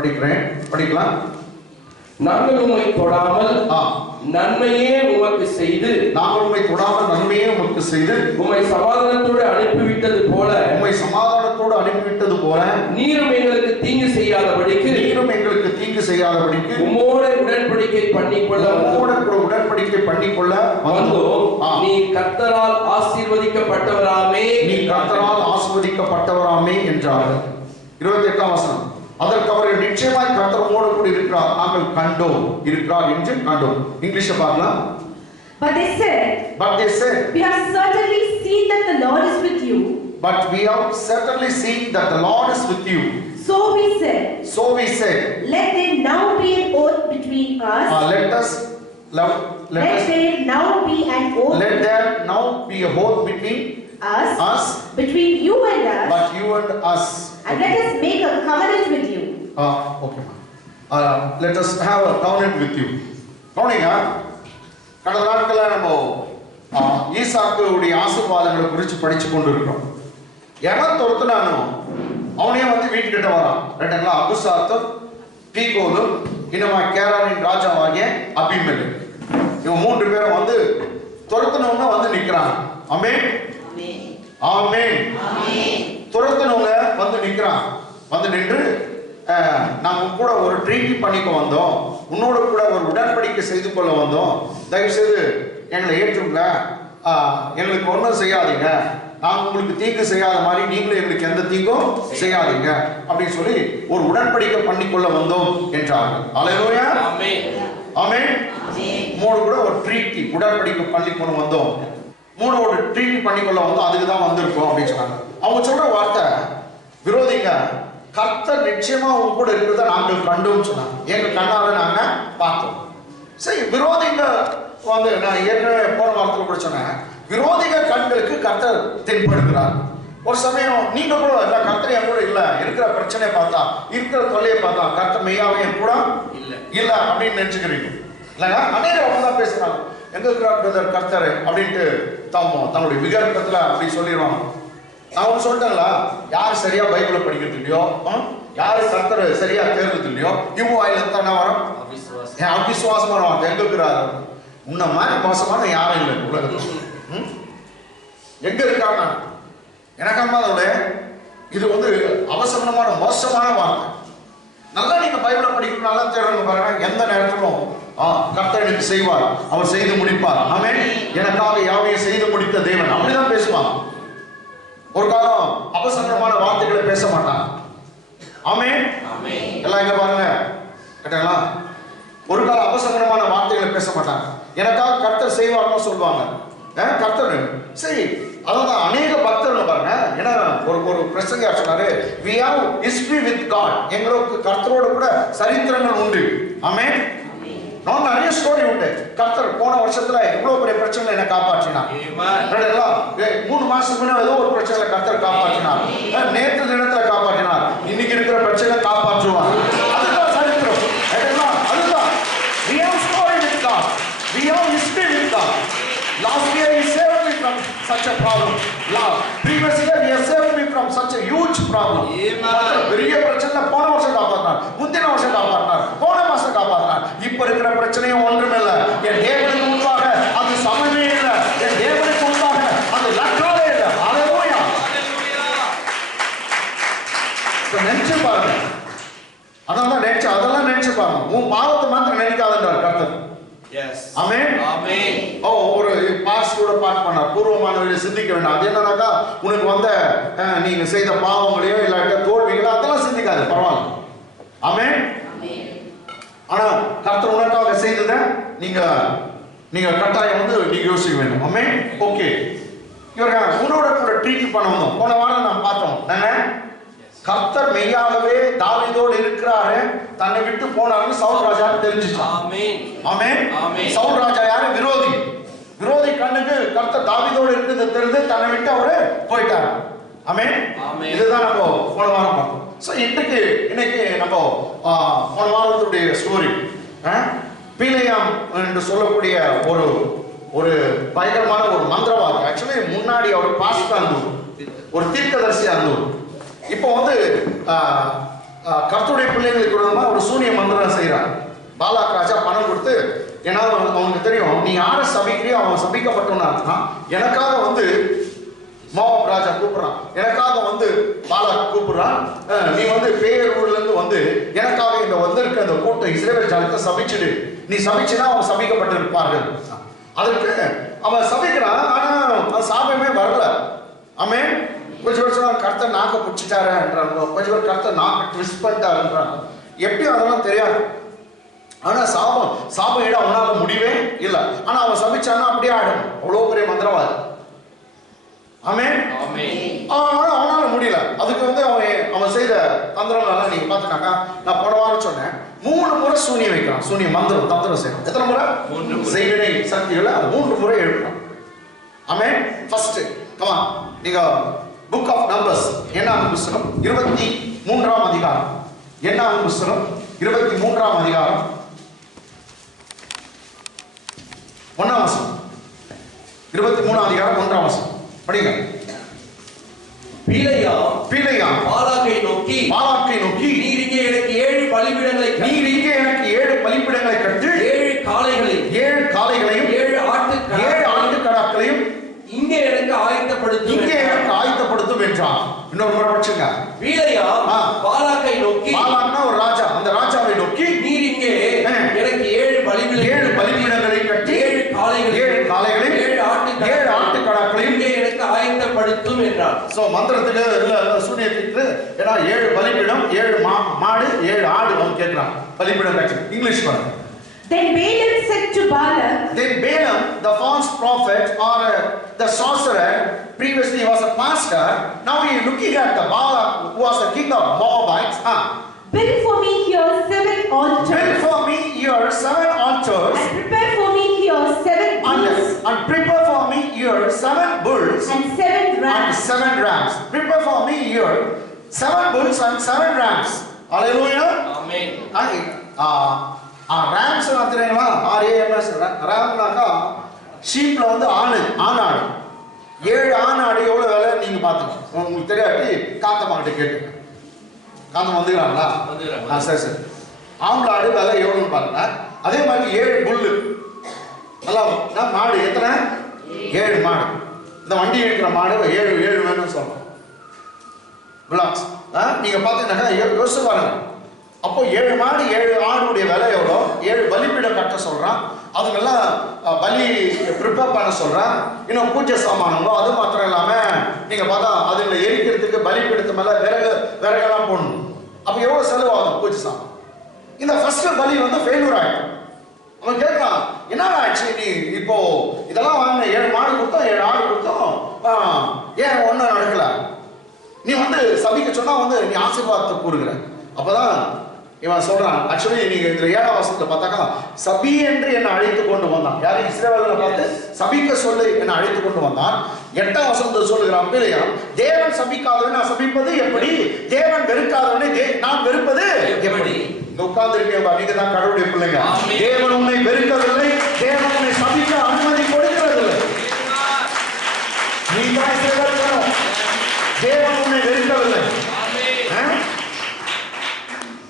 படிக்கிறேன், படிக்கலாம். நாங்கள் உம்மை தொடாமல் நன்மையே உமக்கு செய்து, நாங்கள் உம்மை தொடாமல் நன்மையே உமக்கு செய்து, உம்மை சமாதானத்தோடு அனுப்பிவிட்டது போல, உம்மை சமாதானத்தோடு அனுப்பிவிட்டது போல, நீரும் எங்களுக்கு தீங்கு செய்யாதபடிக்கு, நீரும் எங்களுக்கு தீங்கு செய்யாதபடிக்கு உம்மோட உடன்படிக்கை பண்ணிக்கொள்ள, உம்மோட கூட உடன்படிக்கை பண்ணிக்கொள்ள வந்தோம். நீ கர்த்தரால் ஆசீர்வதிக்கப்பட்டவராமே, நீ கர்த்தரால் ஆசீர்வதிக்கப்பட்டவராமே என்றார். 28ஆம் வசனம். அதற்கு அவர்கள் நிச்சயமாய் கர்த்தர் உம்மோடு கூட இருக்கிறார், நாங்கள் கண்டோம், இருக்கிறார் என்று கண்டோம். இங்கிலீஷ் பார்க்கலாம். But they said, we have certainly seen that the Lord is with you. But we have certainly seen that the Lord is with you. So we said, let there now be an oath between us. Let there now be an oath. Let there now be a oath between us, between you and us. But you and us. And let us make a covenant with you. Okay. Let us have a covenant with you. கவனிங்க, கடந்த நாட்களில் நம்ம ஈசாக்குடைய ஆசீர்வாதங்களை குறித்து படிச்சு கொண்டு இருக்கிறோம். எவன் தொடுத்துனானோ அவனே வந்து வீட்டுக்கிட்ட வரான். ரெண்டுங்களா, அபுசாத்தும் பீகோலும் இன்னுமா கேரானின் ராஜாவாகிய அபிமெலேக், இவன் 3 பேரும் வந்து துரத்துனவங்க வந்து நிற்கிறாங்க. ஆமென், ஆமென். துரத்துனவங்க வந்து நிற்கிறான். வந்து நின்று நாங்க கூட ஒரு ட்ரீட்டி பண்ணிக்க வந்தோம், உன்னோட கூட ஒரு உடன்படிக்கை செய்து கொள்ள வந்தோம், தயவு செய்து எங்களை ஏற்றுங்க, எங்களுக்கு ஒன்றும் செய்யாதீங்க, நாங்கள் உங்களுக்கு தீங்கு செய்யாத மாதிரி நீங்களும் எங்களுக்கு எந்த தீங்கும் செய்யாதீங்க அப்படின்னு சொல்லி ஒரு உடன்படிக்கை பண்ணிக்கொள்ள வந்தோம் என்றார்கள். அல்லேலூயா, ஆமென், ஆமென். மூணு கூட ஒரு ட்ரீட்டி உடன்படிக்கை பண்ணிக்கொள்ள வந்தோம், மூணோட ட்ரீட்டி பண்ணிக்கொள்ள வந்தோம், அதுக்கு தான் வந்திருக்கோம் அப்படின்னு சொன்னாங்க. அவங்க சொல்ற வார்த்தை, விரோதிங்க, கர்த்தர் நிச்சயமா அவங்க கூட இருக்கிறத நாங்கள் கண்டோம்னு சொன்னாங்க. எங்க கண்ணால நாங்க பார்த்தோம். சரி, விரோதிங்க வந்து நான் ஏற்கனவே போன வாரத்தில் கூட சொன்னேன், விரோதிக கண்களுக்கு கர்த்தர் தென்படுகிறார். ஒரு சமயம் நீங்க கூட இல்ல, கர்த்தர் என் கூட இல்ல, இருக்கிற பிரச்சனையை பார்த்தா, இருக்கிற தொல்லையை பார்த்தா கர்த்தர் மெய்யாவே என் கூட இல்ல அப்படின்னு நினைச்சுக்கிறீங்க இல்லைங்க. அநேகம் தான் பேசுறாங்க, எங்க இருக்கிறார் பிரதர் கர்த்தர் அப்படின்ட்டு தன்னுடைய விகற்பத்துல அப்படி சொல்லிடுவாங்க. நான் ஒன்று சொல்லிட்டேங்களா, யார் சரியா பைபிளை படிக்கிறது இல்லையோ, யாரு கர்த்தர் சரியா தேர்றது இல்லையோ, இவங்க வாயில தானே வரும் அவிசுவாசமான வார்த்தை. எங்க இருக்கிறார், உன்ன மாதிரி மோசமான யாரும் இல்லை உலகத்தில். எங்க இருக்காங்க எனக்கு அம்மாவோட, இது வந்து அவசரமான மோசமான வார்த்தை. நல்லா நீங்க பைபிளை படிக்கணும், நல்லா தேடுறவங்க பாருங்க, எந்த நேரத்திலும் கர்த்தர் எனக்கு செய்வார், அவர் செய்து முடிப்பார், ஆமென், எனக்காக யாவையும் செய்து முடித்த தேவன், அப்படிதான் பேசுவாங்க. ஒரு காலம் அபசகரமான வார்த்தைகளை பேச மாட்டாங்க. ஆமென், எல்லாம் இங்க பாருங்க கேட்டீங்களா, ஒரு காலம் அபசகரமான வார்த்தைகளை பேச மாட்டாங்க, எனக்காக கர்த்தர் செய்வார்னு சொல்லுவாங்க. கர்த்தர் சரி, அதான் அநேக பக்தர்கள் பாருங்க. ஏன்னா ஒரு பிரசங்க சொன்னாரு, we have history with God, எங்களுக்கு கர்த்தரோட கூட சரித்திரங்கள் உண்டு. ஆமென், நான் நிறைய ஸ்டோரி உண்டு. கர்த்தர் போன வருஷத்துல எவ்வளவு பெரிய பிரச்சனை என்ன காப்பாற்றினார். 3 மாசத்துக்கு முன்னாடி ஏதோ ஒரு பிரச்சனை கர்த்தர் காப்பாற்றினார், நேற்று தினத்துல காப்பாற்றினார், இன்னைக்கு இருக்கிற பிரச்சனை காப்பாற்றுவார். அதுதான் சரித்திரம், அதுதான் we have story with God, we have history with God. Last year he saved me from such a problem. Previous year he has saved me from such a huge problem. பெரிய பிரச்சனை போன வருஷம் காப்பாற்றினார், முந்தின வருஷம் காப்பாற்றினார், போன மாசம் காப்பாற்றினார். இப்ப இருக்கிற பிரச்சனையும் ஒன்றுமில்லை. என் தேவனுக்கு முன்பாக அது சமமே இல்லை, என் தேவனுக்கு முன்பாக அது லக்காவே இல்லை. அல்லேலூயா, நினைச்சு பாருங்க. அதெல்லாம் நினைச்சு பாருங்க. உன் பாவத்தை மாத்திரம் நினைக்காதன்றார் கர்த்தர். ஆமென், ஆமென். ஒரு பாஸ்டரோட பாட்டு பண்ணார், பூர்வமானவர்களை சிந்திக்க வேண்டாம். அது என்னன்னாக்கா, உனக்கு வந்த நீங்க செய்த பாவங்களையோ இல்லாட்ட தோல்விகளோ அதெல்லாம் சிந்திக்காது, பரவாயில்ல. ஆமென். ஆனா கர்த்தர் உனக்காக செய்ததை நீங்க கட்டாயம் வந்து நீங்க யோசிக்க வேண்டும். ஆமென், ஓகே. இவர்கள் உன்னோட கூட ட்ரீட் பண்ண வந்தோம். போன வாரம் நாம் பார்த்தோம், கர்த்தர் மெய்யாகவே தாவீதோடு இருக்கிறாரு, தன்னை விட்டு போனாருன்னு சவுல் ராஜா தெரிஞ்சுச்சு. ஆமென், ஆமென். சவுல் ராஜா யாரு, விரோதி கண்ணுக்கு கர்த்தர் தாவீதோடு இருக்கிறது தெரிந்து தன்னை விட்டு அவரு போயிட்டாரு. ஆமென், இதுதான் நம்ம போன வாரம் பார்த்தோம். சோ இன்னைக்கு நம்ம போன வாரத்துடைய ஸ்டோரி, பீலேயாம் என்று சொல்லக்கூடிய ஒரு பயங்கரமான ஒரு மந்திரவாதி. ஆக்சுவலி முன்னாடி அவர் பாஸ்டரா இருந்தவர், ஒரு தீர்க்கதரிசியா இருந்தவர். இப்போ வந்து கர்த்தருடைய பிள்ளைகளுக்கு விரோதமா ஒரு சூனிய மந்திரம் செய்யறான். பாலாக் ராஜா பணம் கொடுத்து, ஏன்னா அவனுக்கு தெரியும் நீ யாரை சபிக்கிறியோ அவன் சபிக்கப்பட்டவனா, எனக்காக வந்து மோவாப் ராஜா கூப்பிடுறான், எனக்காக வந்து பாலாக் கூப்பிடுறான், நீ வந்து பேர் ஊர்ல இருந்து வந்து எனக்காக இந்த வந்திருக்க அந்த கூட்டம் இஸ்ரவேல் ஜனத்தை சபிச்சுடு, நீ சபிச்சுனா அவன் சபிக்கப்பட்டு இருப்பார்கள். அதுக்கு அவன் சபிக்கிறான், ஆனா அவன் சாபமே வரல. ஆமென். கொஞ்சம் வருஷம் கர்த்தர் நாக்க பிடிச்சிட்டாருன்றாங்க, கொஞ்சம் பேர் கர்த்தர் நாக்க ட்விஸ்ட் பண்ணிட்டாருன்றாங்க. எப்படியும் அதெல்லாம் தெரியாது. ஆனா சாபம் இட அவனால முடியவே இல்லை. ஆனா அவன் சபிச்சானா அப்படியே ஆயிடும். அவ்வளவு பெரிய மந்திரவாதி. ஆமென். அவனால முடியல. அதுக்கு வந்து அவன் செய்த தந்திரங்கள்லாம் நீங்க பாத்தீங்கன்னாக்கா, நான் போன வாரம் சொன்னேன், 3 முறை சூனியம் வைக்கிறான். சூனியம் மந்திரம் தந்திரம் செய்யணும். எத்தனை முறை? செய்வினை சக்திகளை 3 முறை எழுப்பணும். ஆமென். ஃபர்ஸ்ட் கமா நீங்க புக் ஆஃப் நம்பர்ஸ் என்னாகும் புஸ்தகம் 23ஆம் அதிகாரம், என்னாகும் புஸ்தகம் 23ஆம் அதிகாரம் 1ஆம் வசனம். 23ஆம் அதிகாரம் 1ஆம் வசனம் படிங்க. பீலையாம் பாலாக்கை நோக்கி நீர் இங்கே எனக்கு 7 பலிபீடங்களை கட்டு, 7 காளைகளையும் 7 ஆட்டுக்கடாக்களையும் இங்கே எனக்கு ஆயத்தப்படுத்தும் என்றான். இன்னொரு முறை படிச்சுங்க. பீலையாம் பாலாக்கை நோக்கி, பாலாக்னா ஒரு ராஜா, அந்த ராஜாவை நோக்கி நீர் இங்கே எனக்கு 7 பலிபீடங்களை கட்டி 7 காளைகளையும் 7 ஆட்டுக்கடாக்களையும் இங்கே எனக்கு ஆயத்தப்படுத்தும் என்றார். சோ மந்திரத்துக்கு இல்ல சூனியத்துக்கு, ஏன்னா 7 பலிபீடம், 7 மாடு, 7 ஆடு அவன் கேட்கிறான். பலிபீடம் கட்டி இங்கிலீஷ் பாருங்க. Then Balaam said to Balak, Then Balaam, the false prophet or the sorcerer, previously he was a pastor, now he is looking at the Balak who was the king of Moabites. build for me here 7 altars. Build for me here 7 altars. And prepare for me here 7 bulls. And prepare for me here 7 bulls. And 7 And rams. 7 rams. Prepare for me here 7 bulls and 7 rams. Hallelujah. Amen. ரேம்ஸ் தெரியுங்களா? RAMS ரேம்னாக்கா ஷீப்ல வந்து ஆணாடு. 7 ஆணாடு எவ்வளவு விலை நீங்க பாத்துங்க. உங்களுக்கு தெரியாட்டி காந்தமாகிட்ட கேட்டு. காந்தம் வந்துக்கிறாங்களா? சரி. ஆம்பளாடு விலை எவ்வளவுன்னு பாருங்க. அதே மாதிரி 7 புல்லு. நல்லா மாடு எத்தனை? 7 மாடு. இந்த வண்டி இருக்கிற மாடு 7 வேணும்னு சொல்றோம். பிளாக்ஸ் நீங்க பாத்தீங்கன்னா யோசிச்சு பாருங்க. அப்போ 7 மாடு 7 ஆடுடைய விலை எவ்வளோ? 7 பலிபீடம் கட்ட சொல்றான். அதுங்கெல்லாம் பலி ப்ரிப்பேர் பண்ண சொல்றான். இன்னும் பூஜை சாமானங்களோ அது மாத்திரம் இல்லாம நீங்க பார்த்தா அதுங்களை எரிக்கிறதுக்கு பலிபீடத்து மேல விறகெல்லாம் போடணும். அப்ப எவ்வளவு செலவு ஆகும் பூஜை சாமான்? இந்த ஃபர்ஸ்ட் பலி வந்து ஃபெயிலியர் ஆயிடும். அவன் கேட்கலாம், என்னடா ஆச்சு நீ இப்போ இதெல்லாம் வாங்கின 7 மாடு கொடுத்தோம் 7 ஆடு கொடுத்தோம், ஏன் ஒன்றும் நடக்கல? நீ வந்து சபிக்க சொன்னா வந்து நீ ஆசீர்வாதத்தை கூறுகிற. அப்பதான் இவன் சொல்றான், ஆக்சுவலி நீங்க இந்த 7ஆம் வசனத்துல பார்த்தாக்கா, சபி என்று என்னை அழைத்து கொண்டு வந்தான். யாரும் இஸ்ரவேலை பார்த்து சபிக்க சொல்லி என்னை அழைத்து கொண்டு வந்தான். 8ஆம் வசனத்தை சொல்லுகிறான், பிள்ளையாம் தேவன் சபிக்காதவனை நான் சபிப்பது எப்படி? தேவன் வெறுக்காதவனை நான் வெறுப்பது எப்படி? உட்கார்ந்து இருக்கேன், நீங்க தான் கடவுளுடைய பிள்ளைங்க. தேவன் உன்னை வெறுக்கவில்லை, தேவன் உன்னை சபிக்க அனுமதி கொடுக்கிறதில்லை. நீ தான் தேவன் உன்னை வெறுக்கவில்லை.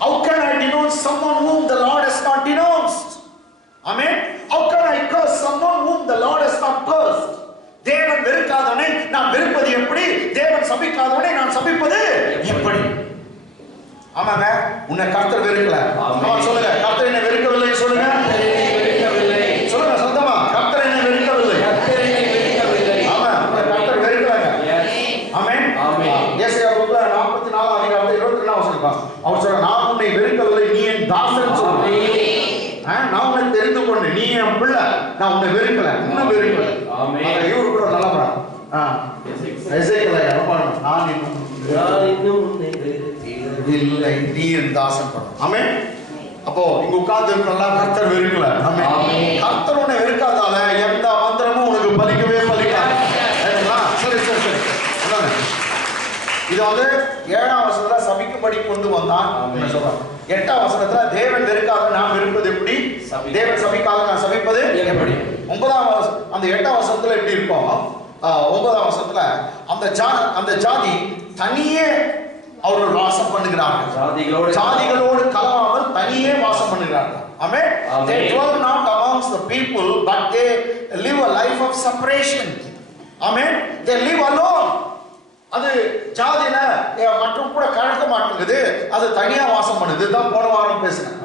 How can I denounce someone whom the Lord has not denounced? Amen. How can I curse someone whom the Lord has not cursed? தேவன் வெறுக்காதவனை நான் வெறுப்பது எப்படி? தேவன் சபிக்காதவனை நான் சபிப்பது எப்படி? ஆமாங்க, உன்னை கர்த்தர் வெறுக்கல. சொல்லுங்க, கர்த்தர் என்னை வெறுக்கவில்லை சொல்லுங்க. சொல்லுங்க சொந்தமா, கர்த்தர் என்னை வெறுக்கவில்லை. ஆமா, உன்னை கர்த்தர் வெறுக்கலங்க. ஆமென். ஏசாயா 44ஆம் அதிகாரத்துல 22ஆம் வசனம் அவர் சொல்ற, நான் உன்னை வெறுக்கவில்லை, நீ என் தாசன் சொல்றான். நான் உன்னை தெரிந்து கொண்டேன், நீ என் பிள்ளை, நான் உன்னை வெறுக்கல, இன்னும் வெறுக்கல. இவரு கூட நல்லா பாருங்க. நான் இன்னும் இல்லை, நீ என் தாசன் படம். ஆமென். அப்போ இங்க உட்கார்ந்து இருக்கலாம், கர்த்தர் வெறுக்கல. ஆமென். கர்த்தர் உன்னை வெறுக்காதால எந்த மந்திரமும் உனக்கு பலிக்கவே பலிக்காது. சரி. இது வந்து 7ஆம் வசனத்துல சபிக்கும்படி கொண்டு வந்தான் சொல்றான். 8ஆம் வசனத்துல தேவன் வெறுக்காத நான் வெறுப்பது எப்படி? தேவன் சபிக்காத நான் சபிப்பது எப்படி? 9ஆம் அந்த 8ஆம் வசனத்துல எப்படி இருக்கும்? 9ஆம் வசனத்துல அந்த ஜாதி தனியே அவர்கள் வாசம் பண்ணுகிறார்கள். ஜாதிகளோடு கலவாமல் தனியே வாசம் பண்ணுகிறார்கள். Amen. They dwell not amongst the people, but they live a life of separation. Amen. They live alone. அது ஜாதியில மற்றும் கூட கலக்க மாட்டேங்குது, அது தனியா வாசம் பண்ணுது. தான் போன வாரம் பேசுனேன்.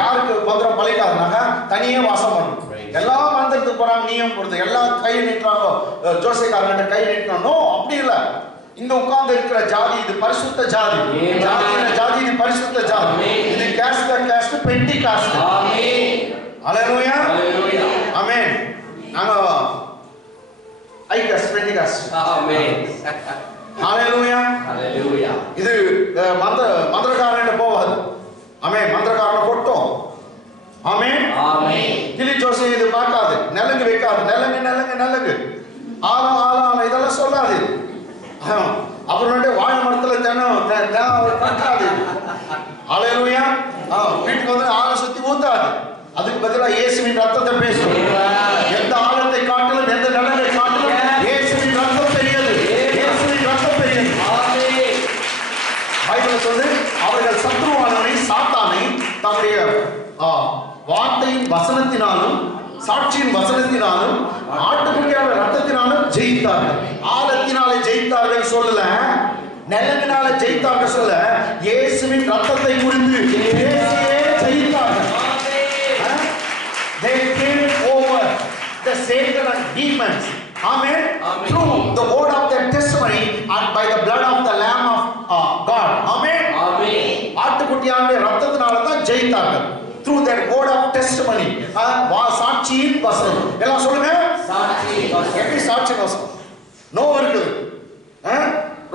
யாருக்கு பத்திரம் பலிக்காதுனாக்க தனியே வாசம் பண்ணும். எல்லாம் மந்திரத்துக்கு போறாங்க, நீயும் போறது, எல்லாம் கை நீட்டுறாங்க, ஜோசியக்காரங்கிட்ட கை நீட்டணும். அப்படி இல்லை. இங்க உட்கார்ந்து இருக்கிற ஜாதி இது பரிசுத்த ஜாதி. ஜாதி இது பரிசுத்த ஜாதி. இது கேஸ்ட் பெண்டி காஸ்ட். ஹalleluya ஆமென். நாங்க ஐ காஸ்ட் பெண்டி காஸ்ட். ஆமென் ஹalleluya ஹalleluya. இது மந்திரக்காரன்ட்ட போவாது. ஆமென். மந்திரக்காரனை கொட்டும். ஆமென் ஆமென். கிளி ஜோசி இது பார்க்காது, நலங்கு வைக்காது. நலங்கு ஆலம் இதெல்லாம் சொல்லாது. அப்புறம் வாழை மரத்துல கட்டாது. ஹalleluya. வீட்டுக்கு வந்து ஆளை சுத்தி ஊத்தாது. அதுக்கு பதிலா இயேசுவின் ரத்தத்தை பேசும். எந்த ஆழத்தை காட்டிலும் எந்த நலனை காட்டிலும் இயேசுவின் ரத்தம் பெரியது. இயேசுவின் ரத்தம் பெரியது. பைபிள் சொல்லுது, அவர்கள் சத்ருவானவனை சாத்தானை தம்முடைய வார்த்தையின் வசனத்தினாலும் சாட்சியின் வசனத்தினாலும் ஆட்டுக்குட்டியான ரத்தத்தினாலும் ஜெயித்தார்கள். ஆழத்தினாலே ஜெயித்தார்கள் சொல்லல, நெலங்கினால ஜெயித்தார்கள் சொல்ல, இயேசுவின் ரத்தத்தை குறித்து இயேசுவே ஜெயித்தார்கள். They came over the Satan and demons. Amen. Through the word of their testimony and by the blood of the Lamb of God. Amen. ஆட்டுக்குட்டியான ரத்தத்தினால தான் ஜெயித்தார்கள். Through their word of testimony. சாட்சியின் வசனம். எல்லாம் சொல்லுங்க. சாட்சியின் வசனம். எப்படி சாட்சி வசனம்? நோவு இருக்குது,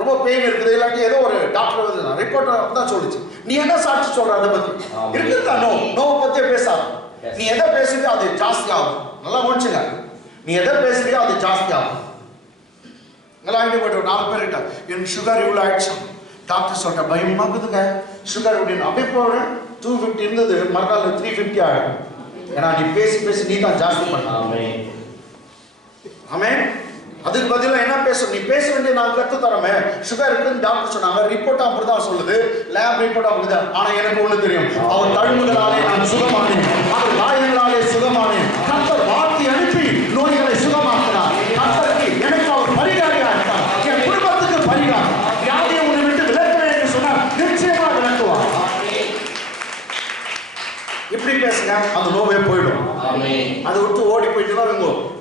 ரொம்ப பெயின் இருக்குது, இல்லாட்டி ஏதோ ஒரு டாக்டர் வந்து ரிப்போர்ட் தான் சொல்லுச்சு. நீ என்ன சாட்சி சொல்ற? அதை பத்தி இருக்குதா? நோவை பத்தியே பேசாத. நீ எதை பேசுறியோ அது ஜாஸ்தி ஆகும். நல்லா முடிச்சுங்க. நீ எதை பேசுறியோ அது ஜாஸ்தி ஆகும். நல்லா ஆகிட்டு போய்ட்டு 4 பேர் கிட்ட என் சுகர் இவ்வளோ ஆயிடுச்சு டாக்டர் சொல்ற பயமாக்குதுங்க. சுகர் அப்படின்னு அப்படியே போறேன். 250 இருந்தது, மறுநாள் 350 ஆகிடும். ஏன்னா நீ பேசி நீ தான் ஜாஸ்தி பண்ண. ஆமென். அதுக்கு பதிலாக என்ன பேசணும்? நீ பேச வேண்டிய நான் கற்று தரமே. சுகர் இருக்குன்னு டாக்டர் சொன்னாங்க, ரிப்போர்ட் அப்படிதான் சொல்லுது, லேப் ரிப்போர்ட் அப்படிதான். ஆனா எனக்கு ஒண்ணு தெரியும், அவர் தழும்புகளாலே நான் சுகமானேன், அவர் காயங்களாலே சுகமானேன். கர்த்தர் வார்த்தை அனுப்பி நோய்களை சுகமாக்கினார். கர்த்தருக்கு எனக்கு அவர் பரிகாரியா இருக்கார். என் குடும்பத்துக்கு பரிகாரம். வியாதியை உன்னை விட்டு விலக்குவேன் என்று சொன்னார், நிச்சயமா விலக்குவார். இப்படி பேசுங்க, அந்த நோவே போயிடும். அதை விட்டு ஓடி போயிட்டு தான்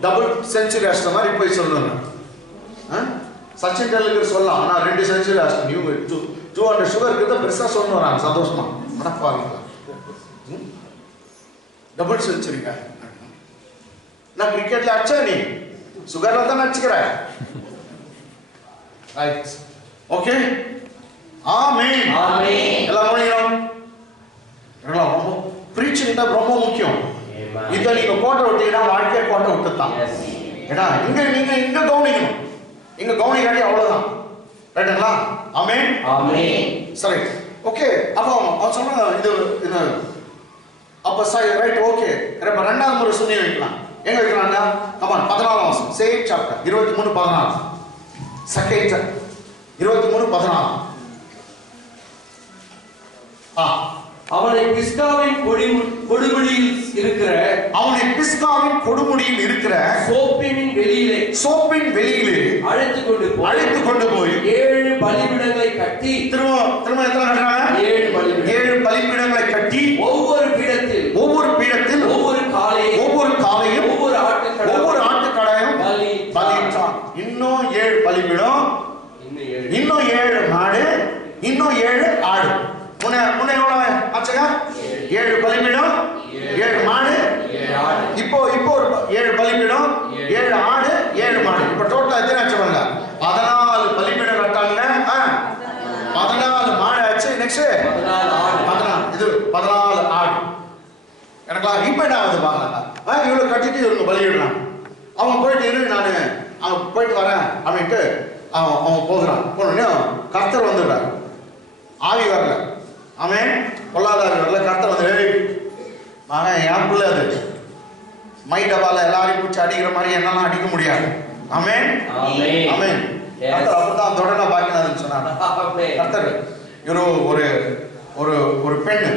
டபுள் செஞ்சுரி அடிச்ச மாதிரி போய் சொல்லணும். சச்சின் டெண்டுல்கர் சொல்லலாம், ஆனால் 2 செஞ்சுரி அடிச்சேன். இவங்க 200 சுகர் இருக்கிறத பெருசாக சொல்லணும். வராங்க சந்தோஷமா மனப்பாருங்க. டபுள் செஞ்சுரிங்க. நான் கிரிக்கெட்ல அடிச்சா நீ சுகர்ல தான் அடிச்சுக்கிற. ரைட். ஓகே. ஆமென். ஆமென். எல்லாம் முடியணும். எல்லாம் ரொம்ப பிரீச்சிங் தான் ரொம்ப முக்கியம். இதை நீங்க கோட்டை விட்டீங்கன்னா வாழ்க்கையை கோட்டை விட்டுத்தான். ஏன்னா இங்க கவனிக்கணும். இங்க கவனிக்காட்டி அவ்வளவுதான். ரைட்டுங்களா? ஆமென். ஆமென். சரி. ஓகே. அப்போ அவன் சொன்னா இது அப்ப சரி ரைட் ஓகே. இப்ப 2வது முறை சுனி வைக்கலாம். எங்க வைக்கலாம்னா கமான் 14ஆம் வசனம். Same chapter 23:14. செகண்ட் 23:14. அவனை பிஸ்காவின் கொடுமுடியில் இருக்கிற சோப்பின் வெளியிலே அழைத்து கொண்டு போய் 7 பலிபீடங்களை கட்டி திரும்ப எத்தனை கட்டுறாங்க? 7 பலிபீடங்களை கட்டி ஒவ்வொரு பீடத்தில் ஒவ்வொரு காலையும் ஒவ்வொரு ஆட்டுக்கடாயும் பலியிட்டான். இன்னும் 7 பலிபீடம், இன்னும் 7 மாடு, இன்னும் 7 ஆடு. முன்ன எவ்வளவு ஆச்சுங்க? 7 பலிபீடம், 7 மாடு, இப்போ ஒரு 7 பலிபீடம், 7 ஆடு, 7 மாடு. இப்ப டோட்டல் எத்தனை ஆச்சு பாருங்க? 14 பலிபீடம் கட்டாங்க, 14 மாடு ஆச்சு. நெக்ஸ்ட் 14 இது 14 ஆடு. எனக்குலாம் இப்ப என்ன ஆகுது பாருங்க. இவ்வளவு கட்டிட்டு இவங்க பலியிடலாம். அவன் போயிட்டு இரு, அவன் போயிட்டு வரேன் அப்படின்ட்டு அவன் போகிறான். போனோடனே கர்த்தர் வந்துடுறாரு. ஆவி வரல, அவன் பொல்லாதாரி வரல, கர்த்தர் வந்து மகன் என் பிள்ளை அது மை டபால எல்லாரையும் பிடிச்சி அடிக்கிற மாதிரி என்னாலும் அடிக்க முடியாது. ஆமென். ஆமென். கர்த்தர் அப்படிதான் தொடர்ந்து பாக்கினாருன்னு சொன்னாங்க. கர்த்தர் இவரு ஒரு ஒரு ஒரு பெண்ணு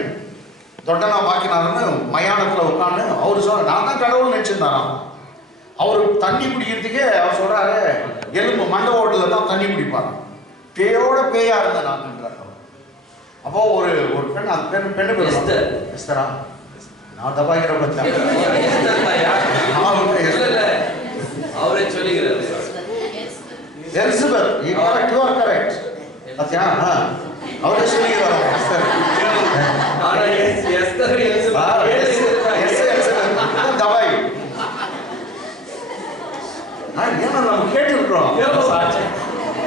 தொட்டனா பாக்கினாருன்னு மயானத்துல உட்காந்து அவரு சொல்ற நான் தான் கடவுள் நினைச்சிருந்தாராம். அவரு தண்ணி குடிக்கிறதுக்கே அவர் சொல்றாரு எலும்பு மண்டை ஓட்டுல தான் தண்ணி குடிப்பாரு. பேயோட பேயா இருந்த நான்ன்றார். அப்போ ஒரு ஒரு பெண் அந்த பெண்ணு பேர் எஸ்தரா. நான் தபாய்க்கிற பச்சா அவரே சொல்லுகிறார் எலிசபெத். You are correct. அத்தியா அவரே சொல்லுகிறார் எஸ்தர். ஆனா எஸ்தர் எலிசபெத் தபாய். ஏன்னா நம்ம கேட்டுருக்கோம்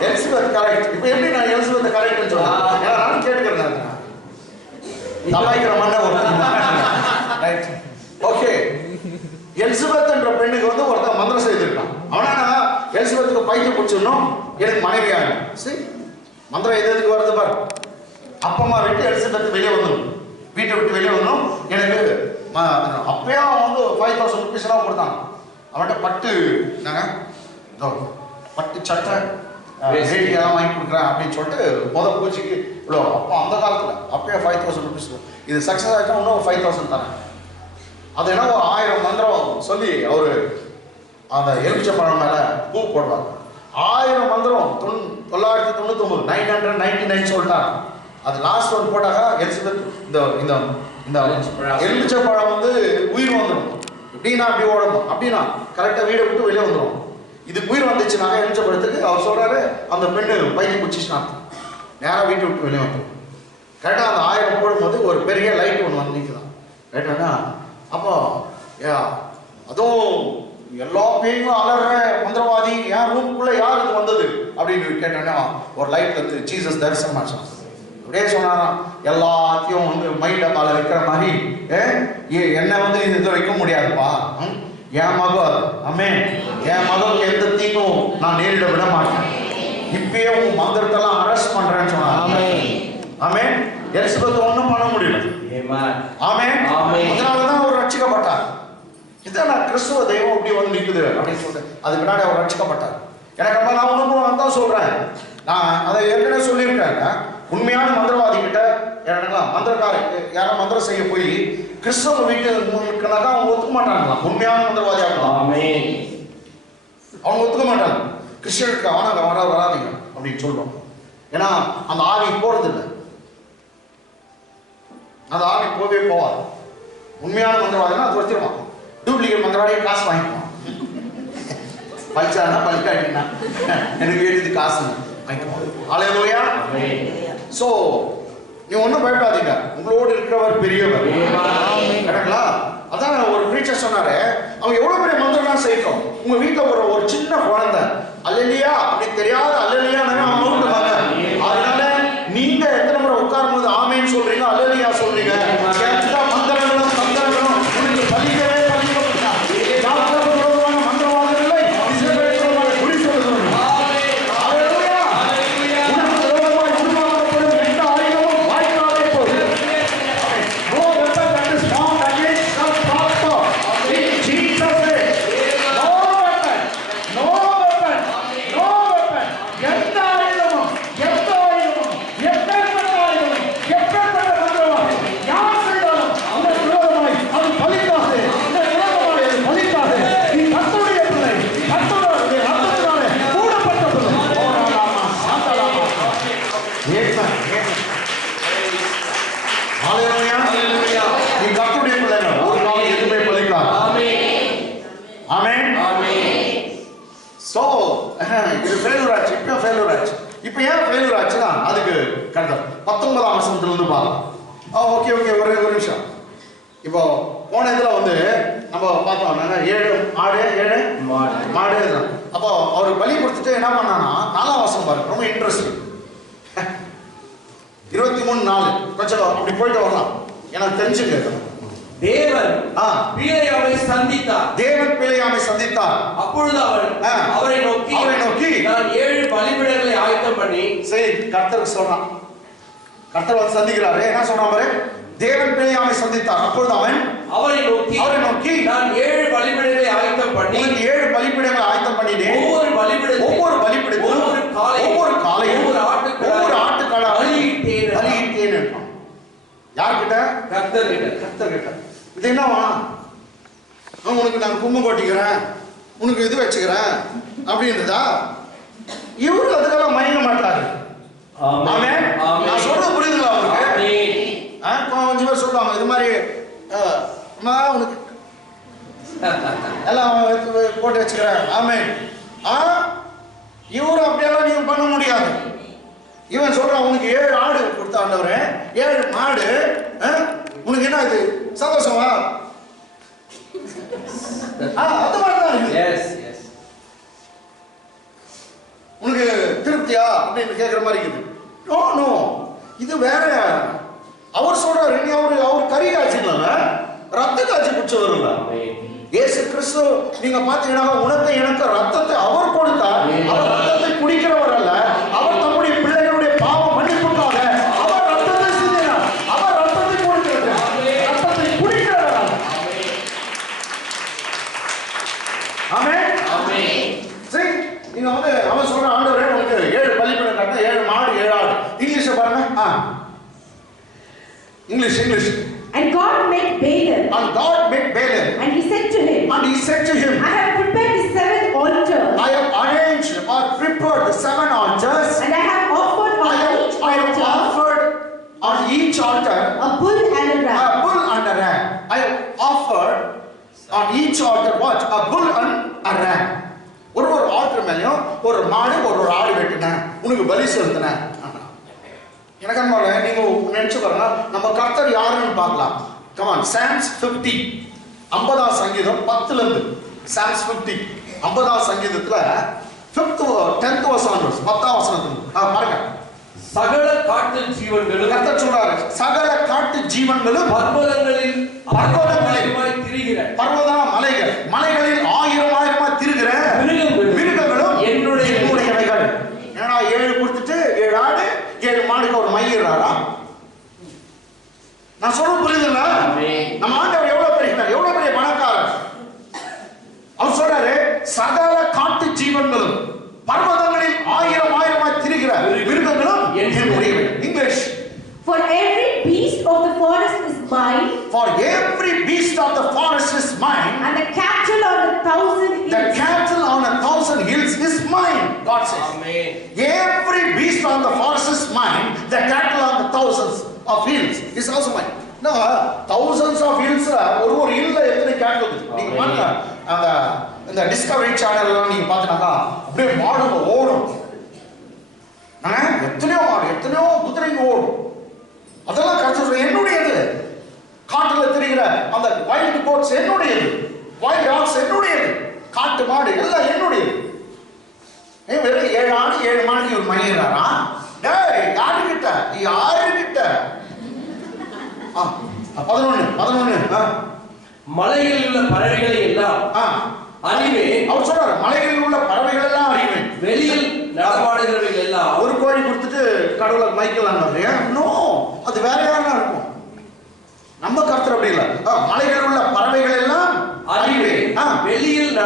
எலிசபெத் கரெக்ட். இப்போ எப்படி நான் எலிசபெத் கரெக்ட்னு சொல்றேன்? ஏன்னா நான் கேட்டுக்கிறேன். தபாய்க்கிற மண்ணை ரைட். ஓகே. எலிசபெத் என்ற பெண்ணுக்கு வந்து ஒருத்தர் மந்திரம் செய்திருக்கான். அவனா எலிசபெத்துக்கு பைத்தியம் பிடிச்சிடணும் எனக்கு மனைவியாகும். சரி மந்திரம் எதுக்கு வருது பாரு. அப்பமா விட்டு எலிசபெத் வெளியே வந்துடும். வீட்டை விட்டு வெளியே வந்துடும். எனக்கு அப்பயே அவன் வந்து 5000 rupees எல்லாம் கொடுத்தான். அவன்கிட்ட பட்டு பட்டு சட்டை வேட்டியெல்லாம் வாங்கி கொடுக்குறேன் அப்படின்னு சொல்லிட்டு முதல் பூச்சிக்கு இவ்வளோ. அப்போ அந்த காலத்தில் அப்பயே 5000 rupees. இது சக்ஸஸ் ஆகிட்டா இன்னும் 5000 தரேன். அது என்ன ஒரு 1000 மந்திரம் சொல்லி அவரு அந்த எலுமிச்சை பழம் மேல பூ போடுவாங்க. 1000 மந்திரம் 999 999 சொல்லிட்டாங்க. அது லாஸ்ட் ஒன் போட்டாங்க எலிசபெத் இந்த இந்த இந்த எலுமிச்சை பழம் வந்து உயிர் வந்துடும். எப்படின்னா அப்படி ஓடணும் அப்படின்னா கரெக்டாக வீடை விட்டு வெளியே வந்துடும். இதுக்கு உயிர் வந்துச்சுனாங்க எலுமிச்சை பழத்துக்கு அவர் சொல்றாரு அந்த பெண்ணு பைக்கு பிடிச்சிச்சுனா நேராக வீட்டை விட்டு வெளியே வந்துடும். கரெக்டாக அந்த 1000 போடும்போது ஒரு பெரிய லைட் ஒன்று வந்து நிற்குதான். ரைட்டானா அப்போ அதுவும் எல்லா பேயும் அலற மந்திரவாதி யார் ரூமுக்குள்ள யார் இது வந்தது அப்படின்னு கேட்டோன்னா ஒரு லைட் வந்து ஜீசஸ் தரிசனம் ஆச்சான். அப்படியே சொன்னாராம் எல்லாத்தையும் வந்து மைண்ட கால வைக்கிற மாதிரி என்ன வந்து இது வைக்க முடியாதுப்பா. என் மகள் அமேன் என் மகளுக்கு எந்த தீங்கும் நான் நேரிட விட மாட்டேன். இப்பயே உன் மந்திரத்தெல்லாம் அரெஸ்ட் பண்றேன்னு சொன்னாங்க. ஆமென். எலிசபெத் ஒன்றும் பண்ண முடியல. ஆமென். அதனாலதான் அவர் ரட்சிக்கப்பட்டார். இதான் கிறிஸ்துவ தெய்வம் அப்படி வந்து நிற்குது அப்படின்னு சொல்லிட்டு அதுக்கு முன்னாடி அவர் ரட்சிக்கப்பட்டார். எனக்கு அப்ப நான் ஒன்றும் தான் சொல்றேன். நான் அதை ஏற்கனவே சொல்லியிருக்காங்க. உண்மையான மந்திரவாதி கிட்ட மந்திரக்காரன் யாரும் மந்திரம் செய்ய போய் கிறிஸ்தவ வீட்டுனாக்கா அவங்க ஒத்துக்க மாட்டாங்களா? உண்மையான மந்திரவாதி ஆகலாம் அவங்க ஒத்துக்க மாட்டாங்க. கிறிஸ்டியனுக்கு அவனாங்க வராதீங்க அப்படின்னு சொல்றோம். ஏன்னா அந்த ஆவி போறது இல்லை. அந்த ஆவி போவே போவாது. உண்மையான மந்திரவாதினா அது வச்சிருவான். டூப்ளிகேட் மந்திரவாதியை காசு வாங்கிக்குவான். பழிச்சானா பழிக்காட்டினா எனக்கு வேண்டியது காசு வாங்கிக்குவான். அல்லேலூயா. சோ நீ ஒன்றும் பயப்படாதீங்க. உங்களோடு இருக்கிறவர் பெரியவர். கரெக்டா? அதான் ஒரு பிரீச்சர் சொன்னாரு அவங்க எவ்வளவு பெரிய மந்திரம் செய்யட்டும் உங்க வீட்டுல ஒரு சின்ன குழந்தை அல்லேலூயா அப்படி தெரியாத அல்லேலூயா அதனால நீங்க எத்தனை முறை உட்காரும் போது ஆமேன்னு சொல்றீங்க அல்லேலூயா சொல்றீங்க. மந்திரங்களும் தந்திரங்களும் உங்களுக்கு பலிக்கவே இப்ப ஏன் ஃபெயிலியர் ஆச்சுன்னா அதுக்கு கரெக்ட் 19ஆம் வசனத்திலிருந்து பாருங்க. ஓகே ஒரு நிமிஷம். இப்போ போன இதுல வந்து நம்ம பார்த்தோம் 7 ஆடு 7 மாடு. அப்போ அவர் பலி கொடுத்துட்டு என்ன பண்ணானா 4ஆம் வசனம் பாருங்க ரொம்ப இன்ட்ரெஸ்டிங். 23:4 கொஞ்சம் அப்படி போயிட்டு வரலாம். எனக்கு தெரிஞ்சுக்க தேவன் பிலேயாமை சந்தித்தார். தேவன் பிலேயாமை சந்தித்தார். அப்பொழுது அவரை நோக்கி நான் 7 பலிபீடங்களை ஆயத்தம் பண்ணி சரி கர்த்தருக்கு சொல்றான். கர்த்தர் வந்து சந்திக்கிறாரு. என்ன சொல்றான் பாரு. தேவன் பிலேயாமை சந்தித்தார். அப்பொழுது அவரை நோக்கி நான் 7 பலிபீடங்களை ஆயத்தம் பண்ணி 7 பலிபீடங்களை ஆயத்தம் பண்ணினேன். ஒவ்வொரு பலிபீடத்திலும் ஒவ்வொரு காலை ஒவ்வொரு ஆட்டுக்கடா பலியிட்டேன். ஏன் இருப்பான் யார்கிட்ட? கர்த்தர்கிட்ட. இது என்னவா? உனக்கு நான் கும்பம் கொட்டிக்கிறேன், உனக்கு இது வச்சுக்கிறேன் அப்படின்றதா? இவரு அதுக்கெல்லாம் மயங்க மாட்டாரு. ஆமென். நான் சொல்றது புரியுதுங்களா உங்களுக்கு? கொஞ்சம் பேர் சொல்லுவாங்க இது மாதிரி உனக்கு எல்லாம் போட்டு வச்சுக்கிறேன். ஆமென். இவரு அப்படியெல்லாம் நீங்க பண்ண முடியாது. இவன் சொல்றான் உனக்கு 7 ஆடு கொடுத்த ஆண்டவரே, 7 மாடு, உனக்கு என்ன இது சந்தோஷமா? அது மாதிரிதான் உனக்கு திருப்தியா அப்படின்னு கேட்கிற மாதிரி இருக்குது. நோ நோ, இது வேற. அவர் சொல்றாரு நீ அவர் கறி காய்ச்சிக்கல, ரத்த காய்ச்சி குடிச்சு வரல. இயேசு கிறிஸ்து நீங்க பாத்தீங்கன்னா உனக்கு எனக்கு ரத்தத்தை அவர் கொடுத்தார். அவர் ரத்தத்தை குடிக்கிறவர் அல்ல, அவர் தம்முடைய பிள்ளைகளுடைய பாவ மன்னிப்புக்காக அவர் ரத்தத்தை சிந்தினார். அவர் ரத்தத்தை கொடுக்கிறார், ரத்தத்தை குடிக்கிறார். ஆமென். சரி, நீங்க அவன் சொல்ற ஆண்டவரே உனக்கு 7 பலிபீடம் கட்ட, 7 மாடு 7 ஆடு. இங்கிலீஷ் பாருங்க. English. And God made Balaam. And he said to him. I have prepared the 7 altars. I have arranged or prepared the 7 altars. And I have offered on each altar a bull and a ram. I have offered on each altar what? A bull and a ram. ஒரு alter மேலயும் ஒரு மாடு ஒரு ஆடு வெட்டினேன், உனக்கு பலி செலுத்தினேன். எனக்கு நீங்க நினைச்சு பாருங்க, நம்ம கர்த்தர் யாருன்னு பார்க்கலாம். கமான், சாம்ஸ் 50 50ஆம் சங்கீதம் 10ல இருந்து. சாம்ஸ் 50 50ஆம் சங்கீதத்துல 10th வசனம் 10ஆம் வசனத்துல பாருங்க. சகல காட்டு ஜீவன்களும், கர்த்தர் சொல்றாரு, சகல காட்டு ஜீவன்களும் பர்வதங்களில் திரிகிற, பர்வத மலைகளில் ஆயிரமாய் திரிகிற மிருகங்களும் என்னுடையவைகள். ஏன்னா 7 கொடுத்துட்டு 7 ஆடு 7 மாடுக்கு ஒரு மையிறாரா? நான் சொல்ல புரியுதுல்ல? நம்ம ஆண்டவர் எவ்வளவு பெரிய பணக்காரர். அவர் சொல்றாரு சகல காட்டு ஜீவன்களும் பர்வதங்களில் ஆயிரமாய் திரிகிற மிருகங்களும் என்னுடையவை. English. For every beast of the forest is mine. For every beast of the forest is mine. And the cattle on 1,000 hills. The cattle on 1,000 hills is mine. God says. Amen. Every beast on the forest is mine. The cattle on the thousands of hills is also mine. Now, thousands of hills ஒரு ஹில்ல எத்தனை cattle இருக்கு? நீங்க பாருங்க, அந்த Discovery channel எல்லாம் நீங்க பாத்தீங்கன்னா அப்படியே மாடுங்க ஓடும். எத்தனையோ மாடு, எத்தனையோ குதிரைங்க ஓடும். அதெல்லாம் கர்த்தர் என்னுடையது. காட்டுல திரிகிற அந்த வைல்ட் கோட்ஸ் என்னுடையது, வைல்ட் டாக்ஸ் என்னுடையது, காட்டு மாடு எல்லாம் என்னுடையது. வெறும் 7 ஆடு 7 மாடுக்கு ஒரு மணிறாரா? டேய் யாருக்கிட்ட 11 மலைகளில் உள்ள பறவைகளை எல்லாம் அறிவேன். அவர் சொல்றாரு மலைகளில் உள்ள பறவைகள் எல்லாம் அறிவேன். வெளியில் நடமாடுகிறவர்கள் எல்லாம். ஒரு கோழி கொடுத்துட்டு கடவுளர் மைக்கேல் நோ, அது வேற யாரா இருக்கும். நம்ம கர்த்தர் அப்படி இல்ல. மலைகளில் உள்ள பறவைகள் எல்லாம் அறிவேன். வெளியில்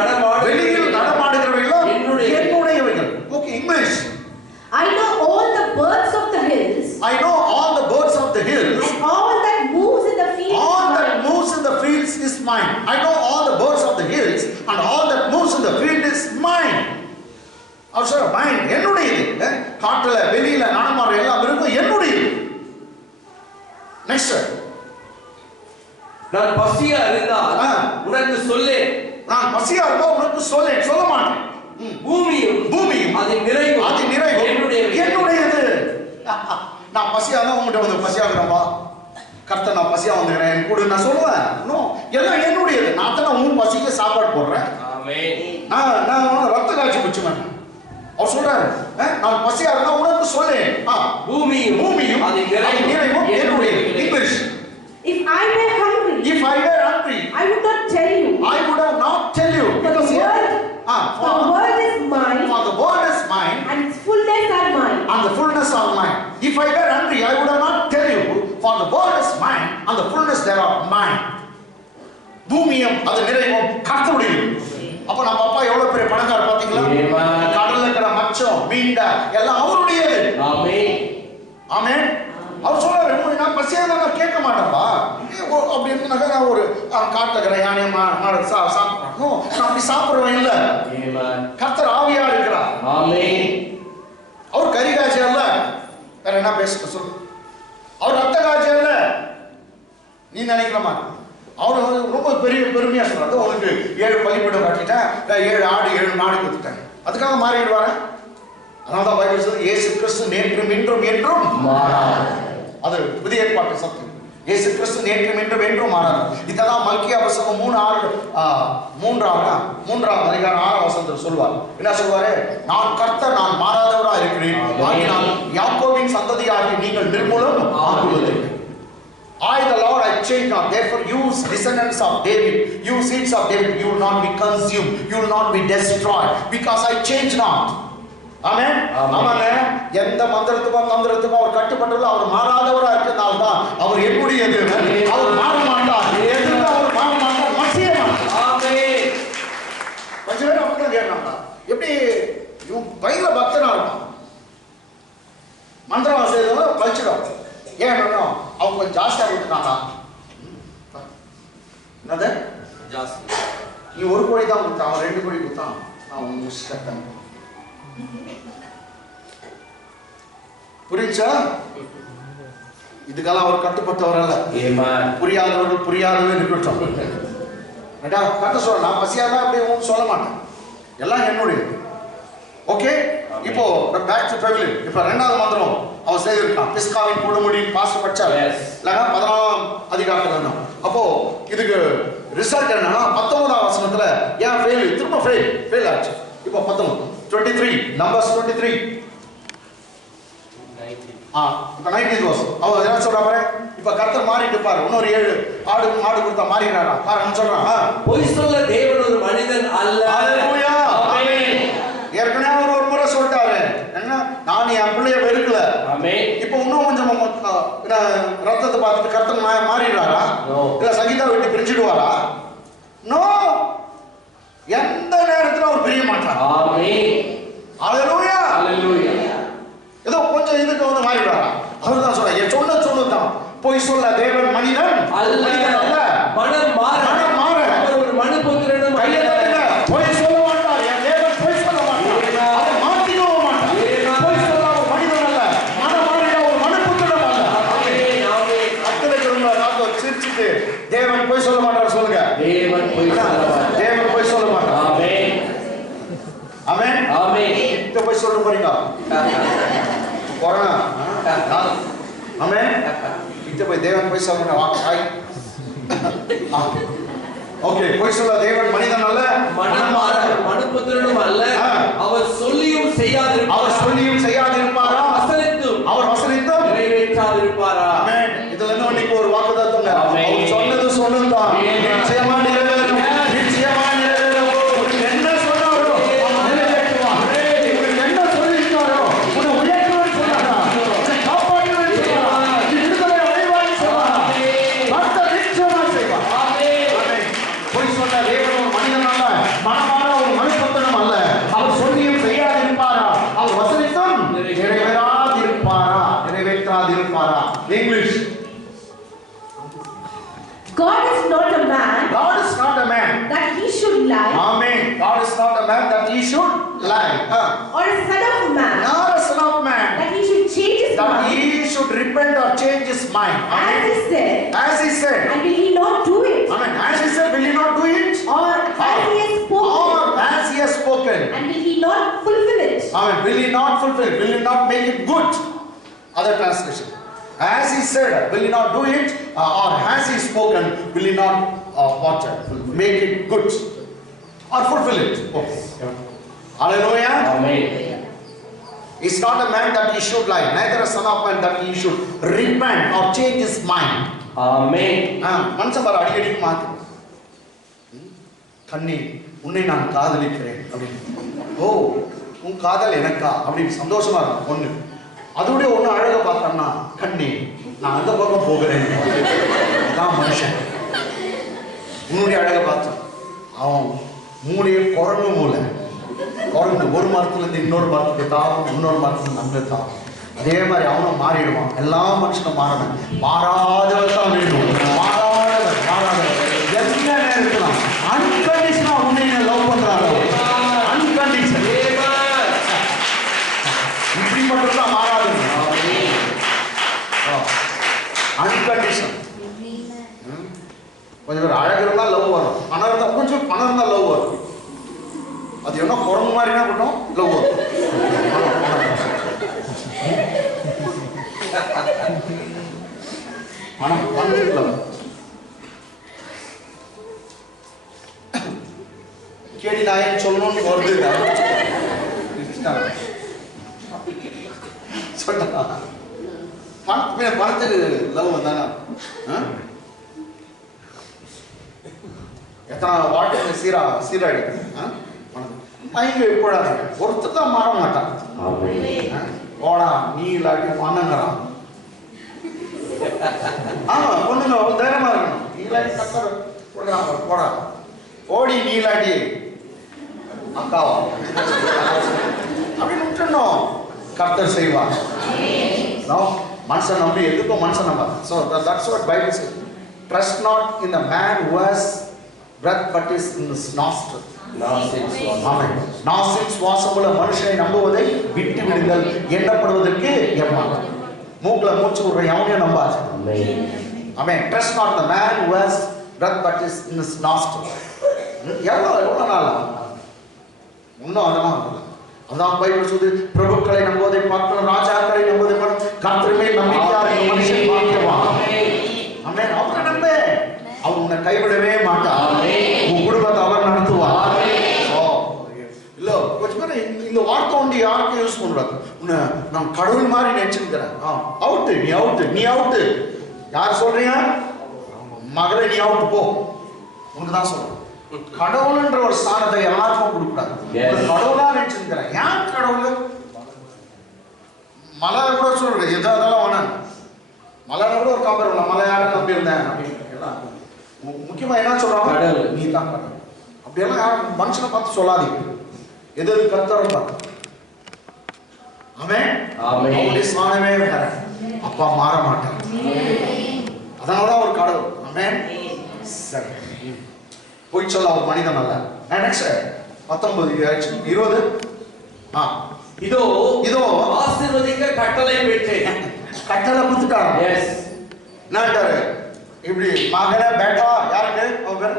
நடமாடுகிறவர்கள் என்னுடையவைகள். Okay, English. I know all the birds of the hills. I know all the birds of the hills. And all that moves in the fields. All that moves in the fields is mine. I know all the birds of the hills and all that moves in the field is mine. அவர் சொல்ற mine என்னுடையது. காட்டுல வெளியில நடமாடுற எல்லா மிருகம் என்னுடையது. Next. நான் பசியா இருந்தால் உனக்கு சொல்லேன். நான் பசியா இருந்தால் உனக்கு சொல்லேன், சொல்ல மாட்டேன். பூமியும் அதன் நிறைவு என்னுடையது. நான் பசியா இருந்தா உங்ககிட்ட வந்து பசியாகிறேன்பா கர்த்தர், நான் பசியா வந்துக்கிறேன் என் கூட நான் சொல்லுவேன். எல்லாம் என்னுடையது. நான் தான் உன் பசிக்கு சாப்பாடு போடுறேன். நான் ரத்த காய்ச்சி குடிச்சுவேன். அவர் சொல்றாரு நான் பசியா இருந்தா உனக்கு சொல்லேன். பூமியும் அதன் நிறைவும் என்னுடையது. English. If I were hungry, I would not tell you. Because the world is mine. For the world is mine. And its fullness are mine. And the fullness are mine. If I were hungry, I would not tell you. For the world is mine and the fullness thereof mine. பூமியும் அது நிறைவும் கர்த்தருடையது. அப்ப நம்ம அப்பா எவ்வளவு பெரிய பணக்காரர் பாத்தீங்களா? கடல்ல இருக்கிற மச்சம் மீண்ட எல்லாம் அவருடையது. ஆமென். அவர் சொல்றாரு, நான் பசியா இருந்தா கேட்க மாட்டேன்பா. அப்படி இருந்தாக்கா நான் ஒரு காட்டுல யானையை சாப்பிடணும், நான் அப்படி சாப்பிடுவேன் இல்ல. கர்த்தர் ஆவியா இருக்கிறார். அவர் கறி காய்ச்சல் இல்ல, வேற என்ன பேச சொல்லு. அவர் ரத்த காய்ச்சல் இல்ல, நீ நினைக்கிறமா. அவர் ரொம்ப பெரிய பெருமையா சொல்றாரு, உனக்கு 7 பலிபீடம் கட்டிட்டேன், 7 ஆடு 7 மாடு கொடுத்துட்டேன், அதுக்காக மாறிடுவாரு. அதனால்தான் பைபிள் சொல்லுது, இயேசு கிறிஸ்து நேற்றும் இன்றும் என்றும் மாறாது. அது புதிய ஏற்பாட்டு சத்தியம். இயேசு கிறிஸ்து நேற்றும் இன்றும் என்றும் மாறாது. இதெல்லாம் மல்கியா புத்தகம் 3:3 அதிகாரம் 6 வசனத்தில் சொல்வார். என்ன சொல்வாரு? நான் கர்த்தர், நான் மாறாதவரா இருக்கிறேன், ஆகினால் யாக்கோபின் சந்ததியாகிய நீங்கள் நிர்மூலம் ஆகுவதில்லை. I the Lord I change not. Therefore you descendants of David, you seeds of David, you will not be consumed, you will not be destroyed, because I change not. Amen. ஆமாங்க. எந்த மந்திரத்துக்கும் தந்திரத்துக்கும் அவர் கட்டுப்பட்டுள்ள, அவர் மாறாதவரா இருக்கிறதால தான் அவர் என்னுடையது. அவர் மாற மாட்டார். எதுக்கு அவர் மாற மாட்டார்? மசிய மாட்டார். ஆமென். கொஞ்சம் பேர் அப்படிதான் கேட்கறாங்க, எப்படி இவன் பயங்கர பக்தனா இருப்பான், மந்திரம் வாசிக்கிறவங்க பழிச்சிடும். ஏன் அவங்க கொஞ்சம் ஜாஸ்தியா கொடுத்துட்டாங்க. என்னது ஜாஸ்தி? நீ 1 கோடி தான் கொடுத்தான், அவன் 2 கோடி கொடுத்தான், நான் முடிச்சுட்டேன். புரிஞ்சா? இதுக்கெல்லாம் அவர் கட்டுப்பட்டவர் அல்ல. புரியாதவர்கள் புரியாதவே இருக்கட்டும். கட்ட சொல்ல, நான் பசியாதான் அப்படி சொல்ல மாட்டேன், எல்லாம் என்னுடைய. ஓகே, இப்போ பேக் டு பெவிலியன். இப்போ 2வது மந்திரம் அவன் செய்திருக்கான். பிஸ்காவின் கொடுமுடி பாஸ்டர் பச்சார் இல்லைன்னா 14ஆம் அதிகாரத்தில் இருந்தான். அப்போ இதுக்கு ரிசல்ட் என்னன்னா 19ஆம் வசனத்துல ஏன் ஃபெயில், திரும்ப ஃபெயில் ஆச்சு. இப்போ 23 நம்பர்ஸ் 23 இப்போ 19th வருஷம் அவன் என்ன சொல்றா பாரு. இப்ப கர்த்தர் மாறிட்டு பாரு, இன்னொரு 7 ஆடு மாடு கொடுத்தா மாறினாரா பாரு சொல்றான். பொய் சொல்ல தேவன் ஒரு மனிதன் அல்ல. ஹalleluya. ஆமென். ஏற்கனவே அவர் ஒரு முறை சொல்லிட்டாரு, என்ன நான் என் பிள்ளைய வெறுக்கல. ஆமென். இப்போ இன்னும் கொஞ்சம் ரத்தத்தை பார்த்துட்டு கர்த்தர் மாறிடுறாரா? இல்ல சங்கீதா விட்டு பிரிஞ்சிடுவாரா? நோ, எந்த நேரத்துல அவர் பிரிய மாட்டார். ஆமென். ஹalleluya. ஹalleluya. ஏதோ கொஞ்சம் இதுக்கு வந்து மாறிடுவாரா? அவர் தான் சொல்றாரு, என் சொன்னதுதான் பொய் சொல்ல தேவன் மனிதன் அல்ல. மனம் மாற அவர் ஒரு மனுபுத்திரனும் கையை தட்டுங்க. பொய் சொல்ல மாட்டார், என் தேவன் பொய் சொல்ல மாட்டார், அதை மாத்திக்கவும் மாட்டார். பொய் சொல்ல ஒரு மனிதன் அல்ல, மனம் மாறிட ஒரு மனுபுத்திரன் அல்ல. அத்தனை நாங்கள் சிரிச்சுட்டு தேவன் பொய் சொல்ல மாட்டார் சொல்லுங்க. தேவன் பொய் சொல்ல மாட்டார். தேவன் பொய் சொல்ல மாட்டார். ஆமென். ஆமென். ஆமென். இந்த பொய் சொல்ல போறீங்க கொரோனா. ஆமென். கிட்ட போய் தேவன் பொய் சொல்ல மாட்டார். ஓகே, பொய் சொல்ல தேவன் மனிதன் அல்ல, மனுபுத்திரனும் அல்ல. அவர் சொல்லியும் செய்யாதிருப்பாரா? அவர் வசனித்தும் நிறைவேற்றாதிருப்பாரா? ஆமென். இதுல என்ன இன்னைக்கு ஒரு வாக்குத்தத்தங்க. அவர் சொன்னதுதான் நிச்சயமா நிறைவேறும். நிச்சயமா நிறைவேறும். என்ன சொன்னாரோ நிறைவேற்றுவார். என்ன சொல்லிட்டாரோ உன்னை உயர்த்துவேன் சொன்னாரா, உன்னை காப்பாற்றுவேன் சொன்னாரா, நீ விடுதலை அடைவாய் சொன்னாரா, கர்த்தர் நிச்சயமா செய்வார். ஆமென். பொய் சொன்ன தேவன் ஒரு மனிதன் அல்ல, மனமான ஒரு மனுபுத்திரனும் அல்ல. அவர் சொல்லியும் செய்யாதிருப்பாரா? அவர் வசனித்தும் நிறைவேற்றாதிருப்பாரா? English. God is not a man. God is not a man that he should lie. Amen. God is not a man that he should lie. Or a son of a man. Not a son of man that he should change his that mind. he should repent or change his mind. As he said. As he said. And will he not do it? Amen. As he said, will he not do it? Or as he has spoken. Or as he has spoken. And will he not fulfill it? Amen. Will he not fulfill it? Will he not make it good? Other translation. As he said, will he not do it? Or has he spoken, will he not make it good? Or fulfill it? Okay. Hallelujah. Amen. He's not a man that he should lie, neither a son of man that he should repent or change his mind. Amen. மனுஷன் பாரு அடிக்கடி மாத்து, கண்ணி உன்னை நான் காதலிக்கிறேன் அப்படின்னு. ஓ, உன் காதல் எனக்கா அப்படின்னு சந்தோஷமா இருக்கும் ஒண்ணு. அதோட ஒண்ணு அழக பார்த்தோம்னா, கண்ணி நான் அந்த பக்கம் போகிறேன், அதான் மனுஷன். உன்னுடைய அழக பார்த்தோம், அவன் மூளையே குரங்கு மூளை. குரங்கு ஒரு மரத்துல இருந்து இன்னொரு மரத்துக்கு தாவும், இன்னொரு மரத்துல அங்க தாவும். அதே மாதிரி அவனும் மாறிடுவான். எல்லா மனுஷனும் மாறணும். மாறாதவர் தான் வேண்டும். மாறாதவர் என்ன இருக்கலாம். அன்கண்டிஷனா உன்னை லவ் பண்றாங்க. அன்கண்டிஷன் இப்படி மட்டும் தான் மாறாது. அன்கண்டிஷன். கொஞ்சம் பேர் அழகு இருந்தா லவ் வரும். பணம் இருந்தா கொஞ்சம் பணம் இருந்தா லவ் வரும். அது என்ன குரங்கு மாதிரி என்ன பண்ணும் லவ் வரும். பணம் பணம் கேடி நாயன் சொல்லணும்னு வருது. சொல்ல பணத்துக்கு லவ் வந்தானா எத்தனை வாட்டுக்கு சீராடி இங்க எப்படாது ஒருத்தர் தான் மாற மாட்டான். ஓடா நீ இல்லாட்டி மன்னங்கிறான். ஆமா பொண்ணுங்க தைரியமா இருக்கணும். நீ இல்லாட்டி கத்தர் போடா ஓடி நீ இல்லாட்டி அக்காவா அப்படின்னு விட்டுணும். கர்த்தர் செய்வார். மனுஷன் நம்பி எதுக்கும் மனுஷன் நம்ப. So that's what Bible says. Trust not in the man who has breath but is in his nostril. நாசின் சுவாசமுள்ள மனுஷனை நம்புவதை விட்டு விடுங்கள். எண்ணப்படுவதற்கு ஏமாறு. மூக்குல மூச்சு விடுற எவனையும் நம்பாது. Amen. Trust not the man who has breath but is in his nostril. எவ்வளவு நாளா இன்னும் அதெல்லாம் அதான் பைபிள் சொல்லுது. பிரபுக்களை நம்புவதை பார்க்கணும், ராஜாக்களை நம்புவதை பார்க்கணும். கர்த்தர் மேல் நம்பிக்கையா இருக்க மனுஷன் பாக்கியவான். ஆமென். அவரை நம்பு. அவர் உன்னை கைவிடவே மாட்டார். உன் குடும்பத்தை அவர் நடத்துவார். இல்ல கொஞ்சம் பேர் இந்த வார்த்தை ஒன்று யாருக்கும் யூஸ் பண்றாங்க. உன்னை நான் கடவுள் மாதிரி நினைச்சுக்கிறேன். அவுட்டு நீ அவுட்டு. யார் சொல்றீங்க? மகளே நீ அவுட்டு போ. உனக்கு தான் சொல்றேன். கடவுள்ன்ற ஒரு ஸ்தானத்தை எல்லாருக்கும் கொடுக்கூடாது. கடவுளா நினைச்சுக்கிறேன். ஏன் கடவுள்? மலை கூட சொல்றேன் எதாவது வேணாம். மலை கூட ஒரு கம்பர் இல்லை. மலை யாரும் நம்பி இருந்தேன் அப்படின்னு எல்லாம் முக்கியமா என்ன சொல்றாங்க? நீ தான் கடவுள். அப்படியெல்லாம் யாரும் மனுஷனை பார்த்து சொல்லாதீங்க. எது கர்த்தர் பார்த்து. ஆமென். அவருடைய ஸ்தானமே வேற. அப்பா மாற மாட்டார். அதனாலதான் ஒரு கடவுள். ஆமென். சரி போய் சொல்ல ஒரு மனிதன் அல்ல. நெக்ஸ்ட் 19 20 இதோ ஆசீர்வதிக்க கட்டளை பெற்றேன். கட்டளை கொடுத்துட்டாங்க. எஸ் நாட்டாரு இப்படி மகன பேட்டா யாருக்கு அவர்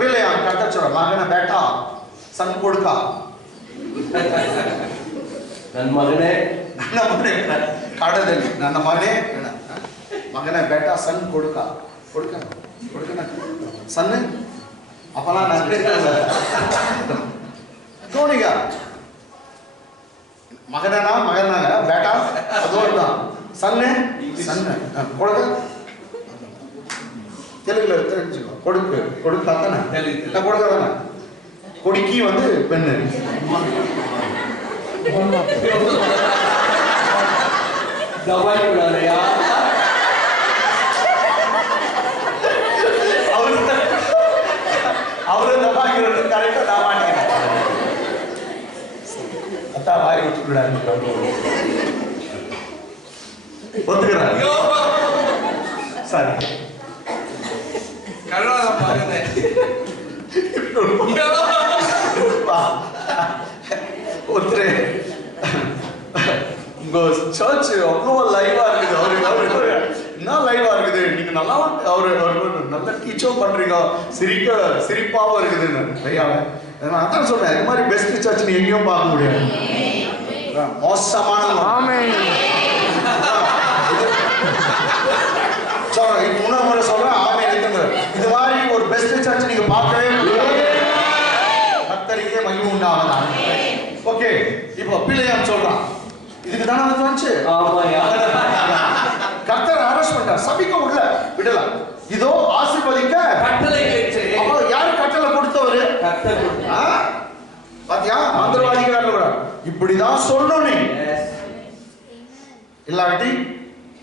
வீலையா கட்ட சொல்ற மகன பேட்டா சன் கொடுக்கா ನನ್ನ ಮಗನೇ ಕಾಡದಲ್ಲಿ ನನ್ನ ಮಗನೇ ಮಗನ ಬೇಟ ಸಣ್ಣ ಕೊಡುಕ ಸಣ್ಣ ಅಪ್ಪನ ನೋಡಿಗ ಮಗನಾಗ ಬೇಟ ಅದು ಸಣ್ಣ ಕೊಡುಕ தெலுங்குல தெரிஞ்சுக்கோ. கொடுக்காதானே கொடுக்காதானே கொடிக்கி வந்து பெண்ணு தவாய் விடாதயா அவரு தபாக்கிறது கரெக்டா நான் மாட்டேன். அத்தா வாய் விட்டு விடாது ஒத்துக்கிறார். சரி கருணா பாருங்க ஒருத்தர் உங்க சர்ச் அவ்வளோ லைவா இருக்குது. அவரு என்ன லைவா இருக்குது. நீங்க நல்லா அவரு நல்ல டீச்சும் பண்றீங்க. சிரிப்பாவும் இருக்குதுன்னு அதான் சொல்றேன். இது மாதிரி பெஸ்ட் சர்ச் நீ எங்கேயும் பார்க்க முடியாது. மோசமான சொல்றேன். இப்ப மூணாவது முறை சொல்றேன். ஆமே எடுத்துங்க. இது மாதிரி ஒரு பெஸ்ட் சர்ச் நீங்க பார்க்கவே முடியாது. கர்த்தருக்கே மகிமை உண்டாவதாக. ஓகே இப்போ பிள்ளையாம் சொல்றான். இதுக்கு தானே வந்து வந்துச்சு. கர்த்தர் அரெஸ்ட் பண்ணிட்டார். சபிக்க விடல. இதோ ஆசீர்வதிக்க கட்டளை பெற்றேன். அப்போ யார் கட்டளை கொடுத்தவரு? கர்த்தர். பாத்தியா மந்திரவாதிகாரல கூட இப்படிதான் சொல்லணும். நீ இல்லாட்டி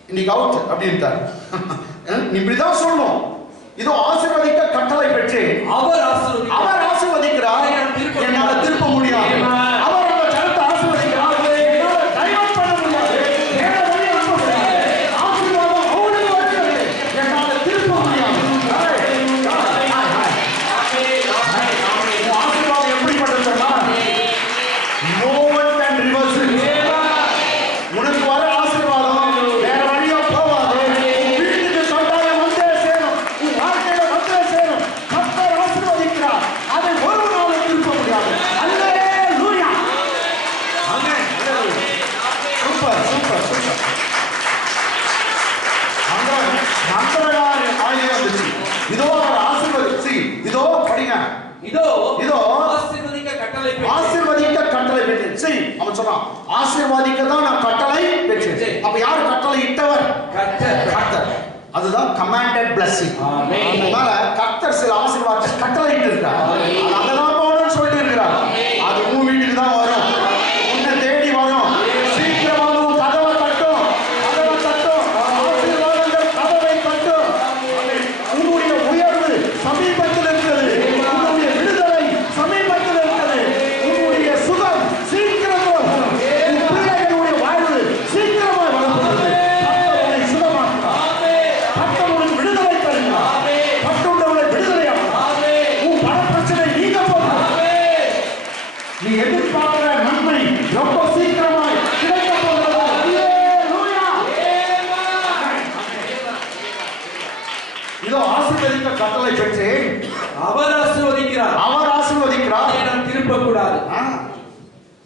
இன்னைக்கு அவுட் அப்படின்ட்டார். நீ இப்படிதான் சொல்லணும். இதோ ஆசீர்வதிக்க கட்டளை பெற்றேன். அவர் ஆசீர்வதிக்கிறார். என்னால திருப்ப முடியாது. அவர் அந்த ஜனத்தை ஆசீர்வதிக்கிறார். என்னால டைவர்ட் பண்ண முடியாது. இதோ அவர் ஆசீர்வதிச்சு இதோ படிங்க இதோ இதோ ஆசீர்வதிக்க கட்டளை பெற்றேன். சரி அவன் சொல்றான் ஆசீர்வதிக்க தான் நான் கட்டளை பெற்றேன். அப்ப யார் கட்டளை இட்டவர்? கர்த்தர். அதுதான் கமாண்டட் blessing. ஆமென். அதனால கர்த்தர் சில ஆசீர்வாதத்தை கட்டளை இட்டு இருக்கார். அதெல்லாம் போகணும்னு சொல்லிட்டு இருக்கிறார். அது உன் வீட்டுக்கு தான் வரும், உன்னை தேடி வரும். சீக்கிரமாக உன் கதவை தட்டும், ஆசீர்வாதங்கள் கதவை தட்டும். உன்னுடைய உயர்வு சமீபத்தில் இருக்கிறது, உன்னுடைய விடுதலை சமீபத்தில் இருக்கிறது, உன்னுடைய சுகம் சீக்கிரமாக வரும், உன் பிள்ளைகளுடைய வாழ்வு சீக்கிரமாக வரப்போகிறது. கர்த்தர் சுகமாக்குவார், கர்த்தர் உனக்கு விடுதலை தருகிறார், கர்த்தர் உன்னை விடுதலையாக்குவார். உன் பணப்பிரச்சனை நீங்க போகிறது, நீ எதிர்பார்க்கிற நன்மை ரொம்ப சீக்கிரமாய் கிடைக்க போகிறது. அல்லேலூயா. இதோ ஆசீர்வதிக்க கட்டளை பெற்றேன். அவர் ஆசீர்வதிக்கிறார், அதை நாம் திருப்ப கூடாது.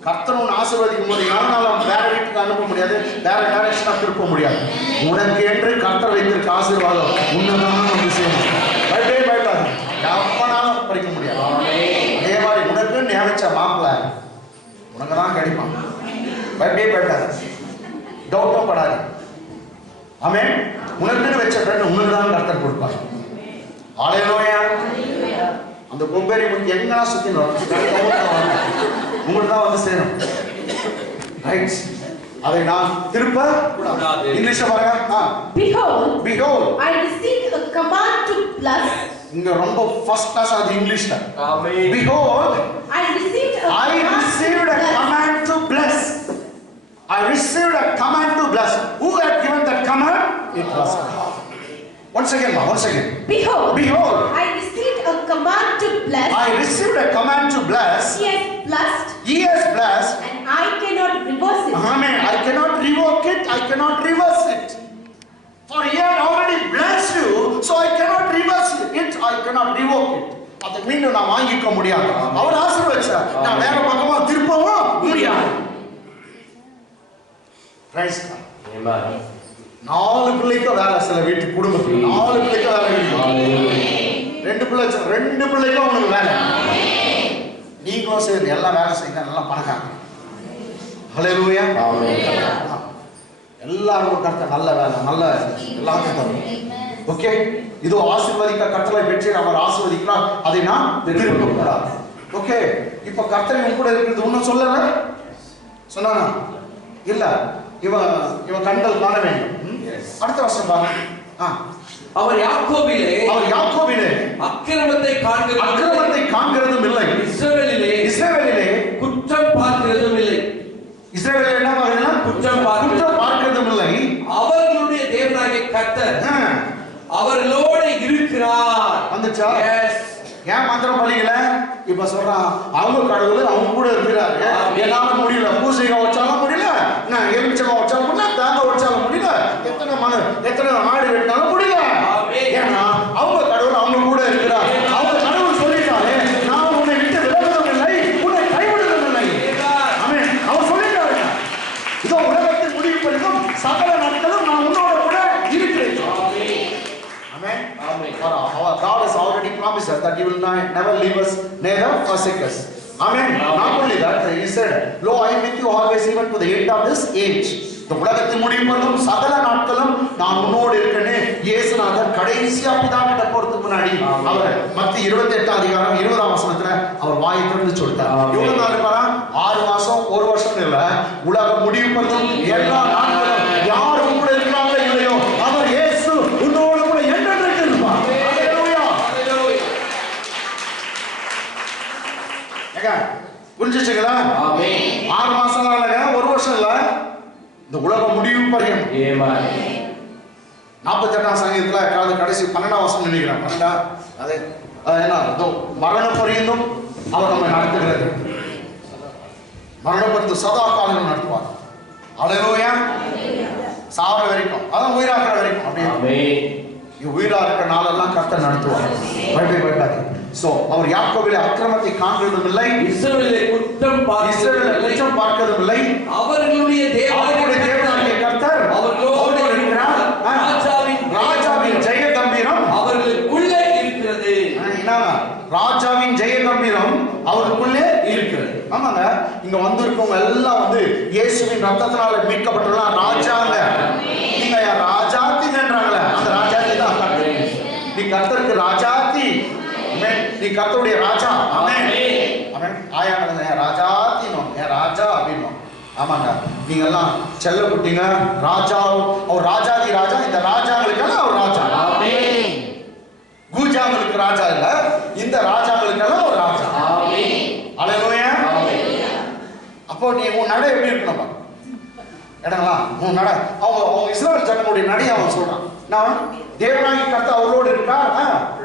கர்த்தர் உன்னை ஆசீர்வதிக்கும் போது யாரால வேற வீட்டுக்கு அனுப்ப முடியாது, வேற டைரக்ஷனா திருப்ப முடியாது. உனக்கு என்று கர்த்தர் வைத்திருக்க ஆசீர்வாதம் உன்னதமான ஒரு விஷயம். பயப்படாது, எவனாலும் பறிக்க முடியாது. அதே மாதிரி உனக்கு நியமிச்ச மாப்பிள்ள உனக்கு தான் கிடைப்பான். பயப்படாது, டவுட்டும் படாது. ஆமென். உனக்குன்னு வச்ச ஃப்ரெண்ட் உனக்கு தான் கர்த்தர் கொடுப்பார். ஹல்லேலூயா. அந்த கொம்பேரி முடி எங்கன்னா சுத்தி உங்களுக்கு தான் வந்து சேரும். ரைட். அதை நான் திருப்ப கூடாது. இங்கிலீஷ்ல பாருங்க. Behold, I received a command to bless. இங்க ரொம்ப ஃபர்ஸ்ட் கிளாஸ் அது இங்கிலீஷ்ல. ஆமென். Behold, I received a command to bless. I received a command to bless. Who had given that command? It was God. Once again. Behold, I received a command to bless. I received a command to bless. He has blessed, and I cannot reverse it. Amen. I cannot revoke it. I cannot reverse it. For he had already blessed you, so I cannot reverse it. I cannot revoke it. அதை மீண்டும் நான் வாங்கிக்க முடியாது. அவர் ஆசீர்வதிச்சார், நான் வேற பக்கமா திருப்பவும் முடியாது. Praise God. Amen. 4 பிள்ளைக்கு வேலை, சில வீட்டு குடும்பத்துக்கு 4 பிள்ளைக்கு வேலை இருக்கு. 2 பிள்ளைக்கும் உனக்கு வேலை. நீங்களும் சரி எல்லாம் வேலை செய்யுங்க, எல்லாம் பணக்காரங்க. ஹல்லேலூயா. எல்லாருக்கும் கர்த்தர் நல்ல வேலை, நல்ல எல்லாத்தையும் தரும். ஓகே, இது ஆசீர்வதிக்க கட்டளை பெற்று அவர் ஆசீர்வதிக்கிறார், அதை நான் திருப்ப கூடாது. ஓகே, இப்ப கர்த்தர் இவன் கூட இருக்கிறது ஒன்னும் சொல்லல சொன்னானா? இல்ல, இவன் கண்கள் காண வேண்டும். அடுத்த வருஷம் பாருங்க. அவர் யாக்கோபிலே அக்கிரமத்தை காண்கிறதும் இல்லை, இஸ்ரவேலிலே குற்றம் பார்க்கிறதும் இல்லை. இஸ்ரவேலில் என்ன பாருங்க? குற்றம் பார்க்கிறதும் இல்லை. அவர்களுடைய தேவனாகிய கர்த்தர் அவர்களோடு இருக்கிறார். வந்துச்சா? ஏன் மந்திரம் பலிக்கல? இப்ப சொல்றான் அவங்க கடவுள் அவங்க கூட இருக்கிறாரு. என்னால முடியல, பூசைகா வச்சாலும் முடியல, நான் எலுமிச்சம் வச்சாலும் முடியல, தேங்காய் வச்சாலும் முடியல, எத்தனை ஆடு வெட்டினாலும் முடியல. ஏன்னா அவங்க கடவுள் அவங்க கூட இருக்கிறார். அவங்க கடவுள் சொல்லிட்டாரு, நான் உன்னை விட்டு விலகுவதும் இல்லை, உன்னை கைவிடுவதும் இல்லை. ஆமென். அவர் சொல்லிட்டாரு, இதோ உலகத்தின் முடிவு வரைக்கும் சகல நாட்களும் நான் உன்னோட கூட இருக்கிறேன். Amen. Our God has already promised us that He will never leave us, neither forsake us. Amen. Not only that, He said, "Lo, I am with you always, even to the end of this age." இந்த உலகத்தின் முடிவு வரைக்கும் சகல நாட்களும் நான் உன்னோடு இருக்கேன். இயேசுநாதர் கடைசியா பிதாவிட்ட போறதுக்கு முன்னாடி அவர் மத்திய 28:20 அவர் வாயை திறந்து சொல்லிட்டார். எவ்வளவு நாள் இருப்பாரா? 6 மாசம், 1 வருஷம் இல்ல, உலகம் முடிவு வரைக்கும் எல்லா நாட்களும் யார் கூட இருக்கிறாங்களோ இல்லையோ அவர் இயேசு உன்னோடு கூட என்றென்றைக்கு இருப்பார். ஹல்லேலூயா. ஏங்க புரிஞ்சுச்சுங்களா? ஆமென். 6 மாசம் இல்லங்க, 1 வருஷம் இல்ல, இந்த உலகம் முடிவு பரியம். ஆமென். 48ஆம் சங்கீதத்துல கடைசி 12ஆம் வசனம் நினைக்கிறேன். 12 அது என்ன? மரண பரியந்தம் அவர் நம்மை நடத்துகிறது. மரண பரியந்தம் சதா காலம் நடத்துவார். ஹல்லேலூயா. சாவர வரைக்கும், அதான் உயிராக்குற வரைக்கும் அப்படியே. ஆமென். உயிரா இருக்கிற நாளெல்லாம் கர்த்தர் நடத்துவார். பயப்படாதே. சோ அவர் யாக்கோபிலே அக்கிரமத்தை காண்கிறதும் இல்லை, இஸ்ரவேலிலே குற்றம் பார்க்கிறதும் இல்லை. அவர்களுடைய தேவனாகிய கர்த்தர் அவர்களோடு இருக்கிறார். ராஜாவின் ஜெய கம்பீரம் அவர்களுக்குள்ளே ராஜாவின் ஜெய கம்பீரம் அவருக்குள்ளே இருக்கிறது. ஆமாங்க, இங்க வந்திருக்கவங்க எல்லாம் வந்து இயேசுவின் ரத்தத்தினால மீட்கப்பட்டுள்ள ராஜாங்க. நீங்க ராஜாத்தின்றாங்களே, அந்த ராஜாத்தி தான் நீ கர்த்தருக்கு ராஜாத்தி. நீ கர்த்தருடைய ராஜா. ஆமென் ஆமென். ஆயாங்க ராஜாத்தினோம், ராஜா அப்படின்னும். ஆமாங்க, நீங்க எல்லாம் செல்ல குட்டிங்க. ராஜா, அவர் ராஜாதி ராஜா. இந்த ராஜாங்களுக்கெல்லாம் அவர் ராஜா. ஆமென். கூஜாங்களுக்கு ராஜா இல்ல, இந்த ராஜாங்களுக்கெல்லாம் ஒரு ராஜா. ஆமென். அல்லேலூயா. அப்போ நீ உன் நடை எப்படி இருக்கணும் இடங்களா? உன் நடை அவங்க இஸ்ரவேல் ஜனங்களுடைய நடை அவன் சொல்றான். நான் தேவனாகி கர்த்தர் அவரோடு இருக்கார்.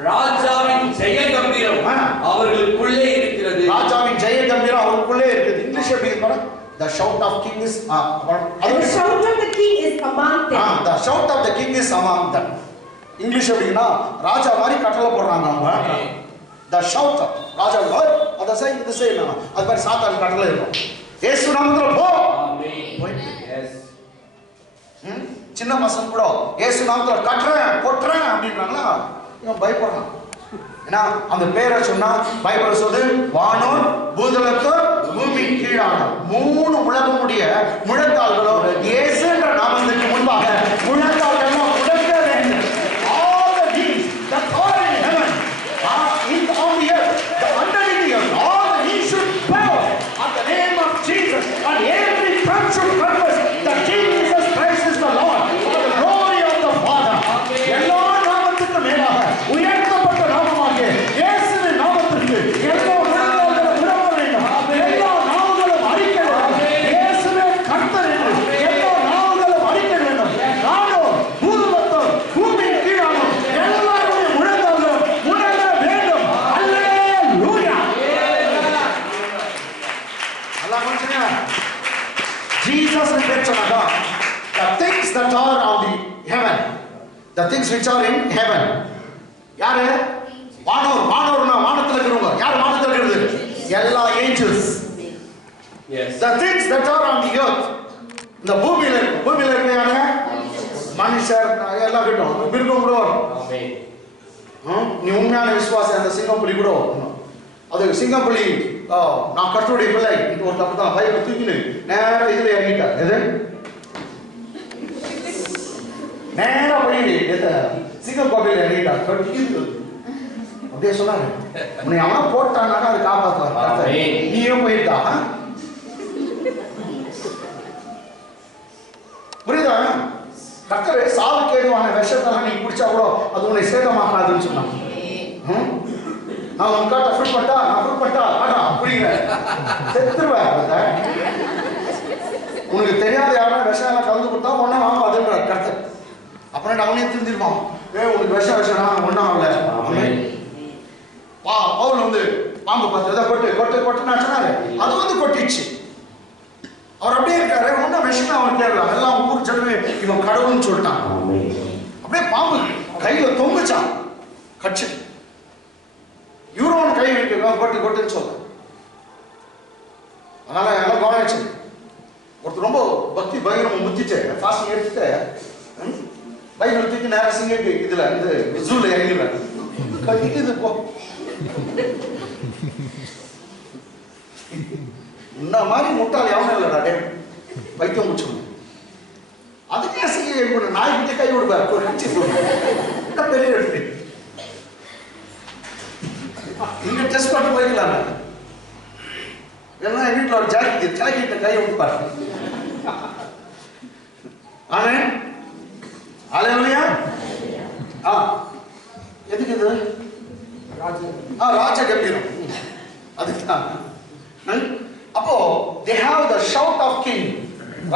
ராஜாவின் ஜெய கம்பீரம் அவர்களுக்குள்ளே இருக்கிறது. ராஜாவின் ஜெய கம்பீரம் அவர்களுக்குள்ளே இருக்குது. இங்கிலீஷ் எப்படி பாருங்க. The shout of king is the shout of the king is among them. The shout of the king is among them. English எப்படின்னா ராஜா மாதிரி கட்டளை போடுறாங்க அவங்க. The shout of ராஜா அத சை இது செய்யணும். அது மாதிரி சாத்தான் கட்டளை இருக்கும். இயேசு நாமத்துல போ. ஆமென். எஸ். சின்ன பசங்க கூட இயேசு நாமத்துல கட்டறேன் கொட்றேன் அப்படின்றாங்களா, இவன் பயப்படுறான். ஏன்னா அந்த பேரை சொன்னா பைபிள் சொல்லுது, வானோர் பூதலத்தோர் பூமி கீழான மூணு உலகமுடைய முழங்கால்களோ இயேசுன்ற நாமத்துக்கு முன்பாக முழங்கால்கள் முடங்க வேண்டும். All the knees that are in heaven in on the earth, the underneath the earth, all the knees should bow at the name of Jesus, and every tongue should confess that Jesus Christ is the Lord, for the glory of the Father. எல்லா நாமத்துக்கும் மேலாக உயர்த்தப்பட்ட நாமமாகிய இயேசுவின் நாமத்திற்கு எல்லா முழங்கால்களும் முடங்க வேண்டும். எல்லா நாமங்களும் அறிக்க வேண்டும். இயேசுவே கர்த்தர் என்று எல்லா நாமங்களும் அறிக்க வேண்டும். நானோ பூதலத்தோர் பூமியின் கீழானோர் எல்லாருடைய முழங்கால்களும் முடங்க வேண்டும். அல்லேலூயா. அல்லாஹ் மனுஷனே Jesus பேச்சனாக the things that are on the heaven, the things which are in heaven, யாரு? வானோர். வானோர்னா வானத்துல இருக்கிறவங்க. யார் வானத்துல இருக்கிறது? எல்லா Angeles. Yes. The things that are on the earth, இந்த பூமியில இருக்கிற யாருங்க? மனுஷர் எல்லாம் கிட்டும். மிருகம் கூட வரும். ஆமென். நீ உண்மையான விசுவாசி அந்த சிங்கப்புலி கூட வரும். அது சிங்கப்புலி நான் கர்த்தருடைய பிள்ளை இந்த ஒரு தப்பு தான் பைபிள் தூக்கினு நேரா இதுல இறங்கிட்டார். எது நேரா போய் சிங்கம் கோப்பையில் இறங்கிட்டார். கட்டிக்கிது அப்படியே சொன்னாரு. உன்னை அவனா போட்டானாக்கா அது காப்பாற்றுவார். நீயும் போயிட்டா புரியுதா? கர்த்தர் சாவுக்கு ஏதுவான விஷத்தெல்லாம் நீ குடிச்சா கூட அது உன்னை சேதமாக்காதுன்னு சொன்னான். நான் உன்காட்ட ஃப்ரூட் பட்டா ஆடா புரியுங்க செத்துருவேன். உனக்கு தெரியாத யாரும் விஷம் எல்லாம் கலந்து கொடுத்தா ஒன்னா ஆகாதுன்றார் கர்த்தர். அப்புறம் அவனே தெரிஞ்சிருப்பான். உனக்கு விஷம் ஒன்னும் ஆகல. பவுல் வந்து பாம்பு பார்த்து எதை கொட்டுன்னு சொன்னாரு. அது வந்து கொட்டிச்சு. அவர் அப்படியே இருக்காரு. ஒன்னும் விஷயம் அவன் கேட்கல. எல்லாம் ஊர் ஜனமே இவன் கடவுள்னு சொல்லிட்டான். அப்படியே பாம்பு கையில தொங்குச்சான். கட்சி யூரோன் கை வைக்க கொட்டுன்னு சொல்ல. அதனால எல்லாம் கவனிச்சு ஒருத்தர் ரொம்ப பக்தி பயங்கரமா முத்திச்சு ஃபாஸ்டிங் எடுத்துட்டு பைபிள் தூக்கி நேரம் சிங்கக்கு இதுல இந்த ஜூல இறங்கிடுற கட்டிக்குது போ. இந்த மாதிரி முட்டாள் எவனும் இல்லடா டே வைத்தியம் முடிச்சு. அதுக்கே சிங்க நாய்கிட்ட கை விடுவார் ஒரு கட்சி சொல்லுங்க பெரிய எடுத்து இங்க டெஸ்ட் பண்ணி போய்க்கலாம். எல்லாம் வீட்டில் ஒரு ஜாக்கெட்ட கை விட்டுப்பாரு. ஆமென். அல்லேலூயா. எதுக்கு இது? ராஜ கம்பீரம். அதுதான். அப்போ they have the shout of king.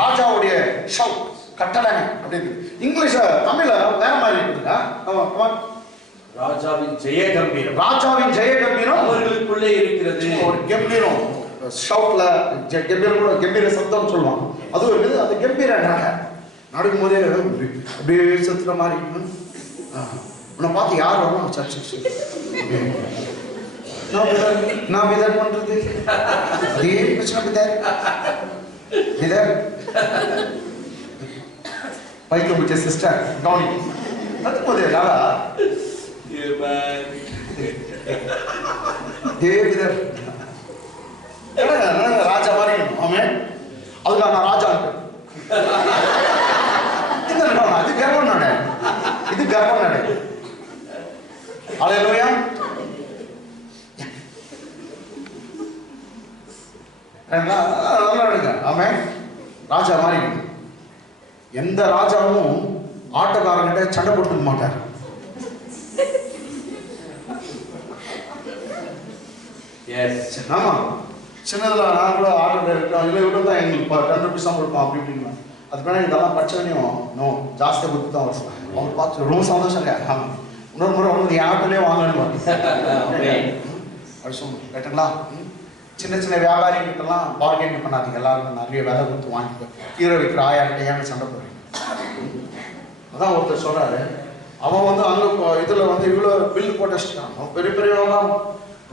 ராஜாவுடைய shout கட்டளை அப்படின்னு. இங்கிலீஷ்ல தமிழ்ல வேற மாதிரி இருக்குதுங்க. ராஜாவின் ஜெய கம்பீரம். ராஜாவின் ஜெய கம்பீரம் அவர்களுக்குள்ளே இருக்கிறது. ஒரு கம்பீரம் ஷவுட்ல கம்பீரம் கூட கம்பீர சத்தம் சொல்லுவாங்க. அது ஒரு இது. அது கம்பீரன்றாங்க. நடக்கும் போதே அப்படியே சத்துற மாதிரி. உன்னை பார்த்து யார் வரணும் சர்ச்சு நான் விதர் பண்றது அதே பிரச்சனை விதர் பைக்கு முடிச்ச சிஸ்டர் கவுனி நடக்கும் போதே தேவிதர் ராஜா மாதிரி ஆமென். அதுக்காக நான் ராஜா இது கர்ப்பம் நட, இது கர்ப்பம் நட. அல்லேலூயா. நல்லா இருங்க ஆமென். ராஜா மாதிரி எந்த ராஜாவும் ஆட்டக்காரங்கிட்ட சண்டை போட்டுக்க மாட்டார். ஆமா, சின்னதுல நான் கூட ஆர்டர் இருக்கோம், இல்லை இவ்வளோ தான் எங்களுக்கு 10 rupees தான் கொடுப்போம் அப்படி இப்படின்னா அதுக்கு மேலே இதெல்லாம் படிச்சவனையும் நோ ஜாஸ்தியாக கொடுத்து தான் வருஷம் அவங்க பார்த்து ரொம்ப சந்தோஷங்க. இன்னொரு முறை வந்து என் ஆட்டோலேயே வாங்கணும் வருஷம் கேட்டுங்களா. சின்ன சின்ன வியாபாரிகிட்டலாம் பார்கெயின் பண்ணாதீங்க, எல்லாருக்கும் நிறைய வேலை கொடுத்து வாங்கிக்கோ. கீரை விற்கிற ஆயாக்கிட்ட ஏங்க சண்டை போடுறீங்க. அதான் ஒருத்தர் சொல்றாரு, அவன் வந்து அங்கே இதில் வந்து இவ்வளோ பில் போட்டு வச்சுட்டான், பெரிய பெரிய வியாபாரம்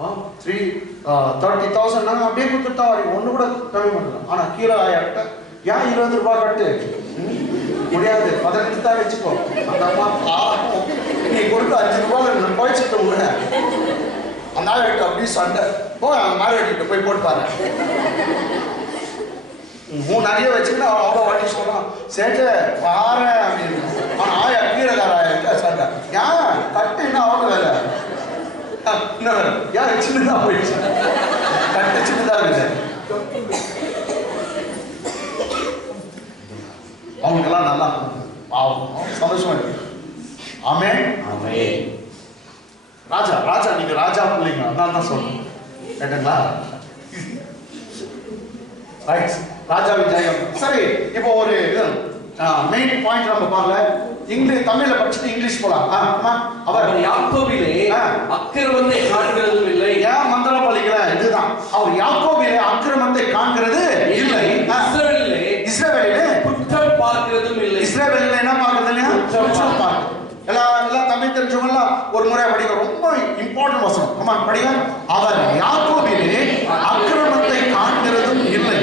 30,000 அப்படியே கொடுத்துட்டா ஒன்று கூட கம்மி பண்ணலாம். ஆனால் கீரை ஆயாக்கிட்ட ஏன் 20 ரூபாய் கட்டு முடியாது 15 தான் வச்சுக்கோ. அந்த அம்மா பாவம் நீ கொடுத்து 5 ரூபாய் போயிச்சுட்டு கூட அந்த ஆயாக்கிட்ட அப்படி சண்டை அந்த மார்க்கெட்டு போய் போட்டு பாரு. நிறைய வச்சுக்கிட்டு அவன் அவ்வளோ வாட்டி சொல்றான் சேட்டு பாரு அப்படின்னு. ஆனால் ஆயா கீரைக்கார ஆயா சண்டை ஏன் கட்டு என்ன அவ்வளோ வேலை என்ன வேலை ஏன் சின்னதா போயிடுச்சு கட்டு சின்னதா இருக்குது. அவங்களுக்கெல்லாம் நல்லா பாவம் சந்தோஷமா இருக்கு. ஆமென் ஆமென். ராஜா ராஜா நீங்க ராஜா பிள்ளைங்க நான் தான் சொல்றேன் கேட்டுங்களா. ரைட் ராஜா விஜயம். சரி இப்போ ஒரு மெயின் பாயிண்ட் நம்ம பார்க்கல. இங்கிலீஷ் தமிழ்ல படிச்சுட்டு இங்கிலீஷ் போலாம். அவர் யாக்கோபிலே அக்கிரமத்தை காண்கிறதும் இல்லை. ஏன் மந்திரம் பலிக்கல இதுதான். அவர் யாக்கோபிலே அக்கிரமத்தை காண்கிறது இல்லை. இஸ்ரவேலிலே இஸ்ரவேலிலே குற்றம் பார்க்கிறதும் இல்லை. இஸ்ரவேலிலே என்ன பார்க்கிறது இல்லையா? குற்றம் பார்க்கிறது. எல்லாம் தமிழ் தெரிஞ்சவங்க ஒரு முறை படிக்க ரொம்ப இம்பார்ட்டன்ட் வசனம். ஆமா படிங்க. அவர் யாக்கோபிலே அக்கிரமத்தை காண்கிறதும் இல்லை,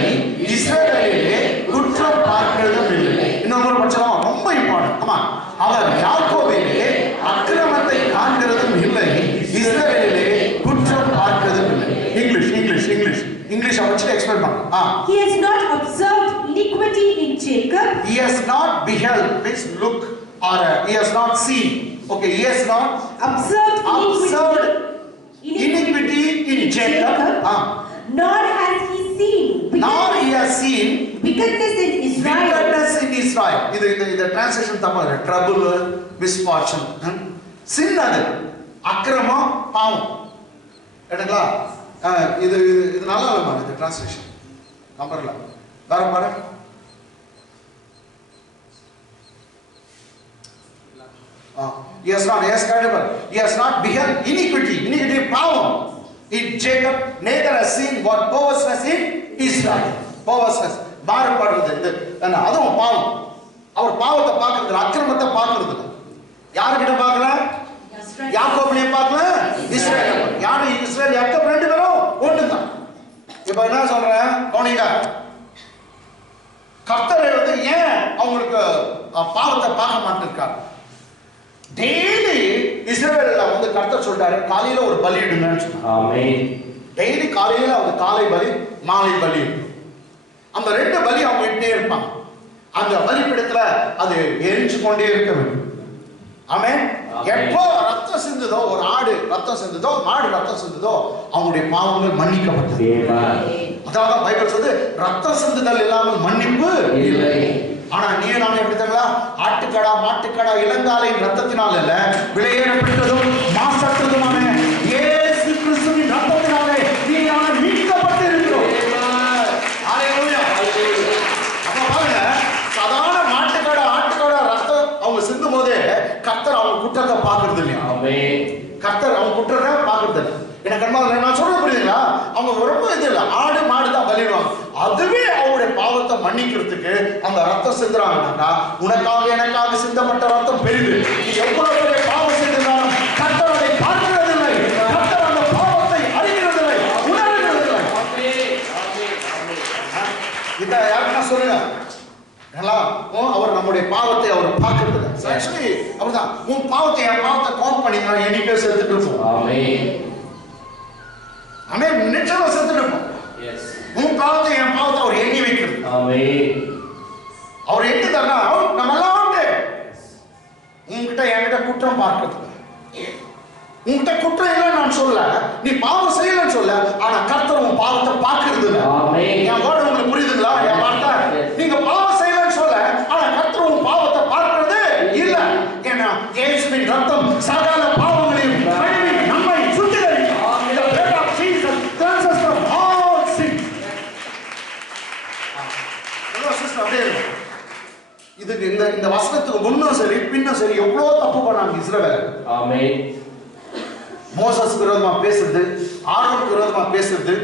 இஸ்ரவேலிலே குற்றம் பார்க்கிறதும் இல்லை. இன்னொரு முறை படிச்சலாம் ரொம்ப இம்பார்ட்டன்ட். ஆமா அவர் யாக்கோபிலே அக்கிரமத்தை காண்கிறதும் இல்லை, இஸ்ரவேலிலே குற்றம் பார்க்கிறதும் இல்லை. இங்கிலீஷ் இங்கிலீஷ் இங்கிலீஷ் இங்கிலீஷ் படிச்சு எக்ஸ்பிளைன் பண்ணுங்க. He has not observed iniquity in Jacob. He has not beheld, means look, or he has not seen. Okay, he has not observed iniquity in Jacob. Nor has he seen. Nor he has seen wickedness in Israel. Wickedness in Israel. இது translation தப்பா இருக்கு. Trouble, misfortune. Sin அது அக்கிரமம் பாவம். கேட்டீங்களா? இது நல்லா இல்ல மாதிரி இந்த translation. நம்பர்ல. வேற பாருங்க. He has not, yes, he has not beheld iniquity பாவம் in Jacob, neither has seen what perverseness in Israel. Perverseness மாறுபடுறது இது என்ன அதுவும் பாவம். அவர் பாவத்தை பார்க்கறது அக்கிரமத்தை பார்க்கறது யார்கிட்ட பார்க்கல? யாக்கோபிலே பார்க்கல, இஸ்ரவேல். யாரு இஸ்ரவேல் யாக்கோப் ரெண்டு பேரும் ஒண்ணுதான். இப்போ என்ன சொல்றேன் கவனிங்க. கர்த்தர் வந்து ஏன் அவங்களுக்கு பாவத்தை பார்க்க மாட்டிருக்காரு? டெய்லி இஸ்ரவேல்ல வந்து கர்த்தர் சொல்றாரு காலையில ஒரு பலி இடுங்கன்னு சொன்னாரு. ஆமென். டெய்லி காலையில அவங்க காலை பலி மாலை பலி அந்த ரெண்டு பலி அவங்க இட்டே இருப்பாங்க. அந்த பலிபீடத்துல அது எரிஞ்சு கொண்டே இருக்க வேண்டும். ஆமென். எப்போ ரத்தம் சிந்துதோ, ஒரு ஆடு ரத்தம் சிந்துதோ, மாடு ரத்தம் சிந்துதோ, அவங்களுடைய பாவங்கள் மன்னிக்கப்பட்டது. அதான் பைபிள் சொல்லுது ரத்தம் சிந்துதல் இல்லாமல் மன்னிப்பு இல்லை. ஆனா நீ நாம எப்படி தெரியுங்களா? ஆட்டுக்கடா மாட்டுக்கடா இளங்காலையின் ரத்தத்தினால் அல்ல, விலையேறப்பட்டதும் மாசற்றதுமான இயேசு கிறிஸ்துவின் ரத்தத்தினாலே நீ நான் மீட்கப்பட்டு இருக்கிறோம். ஹalleluya. அப்ப பாருங்க, சாதாரண மாட்டுக்கடா ஆட்டுக்கடா ரத்தம் அவங்க சிந்தும் போதே கர்த்தர் அவங்க குற்றத்தை பார்க்கிறது இல்லையா? ஆமென். கர்த்தர் அவங்க குற்றத்தை பார்க்கிறது இல்லை. எனக்கு நான் சொல்றது புரியுதுங்களா? அவங்க ரொம்ப இது இல்லை, ஆடு மாடு தான் பலிடுவாங்க. அதுவே அவங்களுடைய பாவத்தை மன்னிக்கிறதுக்கு அந்த ரத்தம் சிந்துறாங்கன்னாக்கா உனக்காக எனக்காக சிந்தப்பட்ட ரத்தம் பெரிது. நீ எவ்வளவு பெரிய பாவம் செஞ்சிருந்தாலும் கர்த்தர் அதை பார்க்கிறதில்லை, கர்த்தர் அந்த பாவத்தை அறிகிறதில்லை, உணர்கிறதில்லை. இத யாருன்னா சொல்லுங்க. அவர் நம்முடைய பாவத்தை அவர் பார்க்கிறது இல்லை. ஆக்சுவலி அவர்தான் உன் பாவத்தை என் பாவத்தை கவுண்ட் பண்ணி எண்ணிக்கை சேர்த்துட்டு இருப்போம். ஆமென். நிச்சயமா செத்துடுவோம். உன் பாவத்தை என் பாவத்தை அவர் எண்ணி வைக்கிறது. அவர் எண்ணி தரனா நம்ம எல்லாம் உங்ககிட்ட என்கிட்ட குற்றம் பார்க்கிறது. உங்ககிட்ட குற்றம் இல்லைன்னு நான் சொல்ல, நீ பாவம் செய்யலன்னு சொல்ல, ஆனா கர்த்தர் உன் பாவத்தை பார்க்கிறது. என் வேர்டு உங்களுக்கு புரியுதுங்களா? என் வார்த்தை நீங்க பாவம் செய்யலன்னு சொல்ல, ஆனா கர்த்தர் உன் பாவத்தை பார்க்கிறது இல்ல. ஏன்னா இயேசுவின் ரத்தம் சகல பாவங்களையும் கழுவி நம்மை சுத்திகரிக்கும். The blood of Jesus cleanses from all sin. Sister அப்படியே இதுக்கு இந்த வசனத்துக்கு முன்னும் சரி பின்னும் சரி எவ்வளவு தப்பு பண்ணாங்க இஸ்ரவேல். ஆமென். மோசஸ் விரோதமா பேசுறது, ஆரோனுக்கு விரோதமா பேசுறது,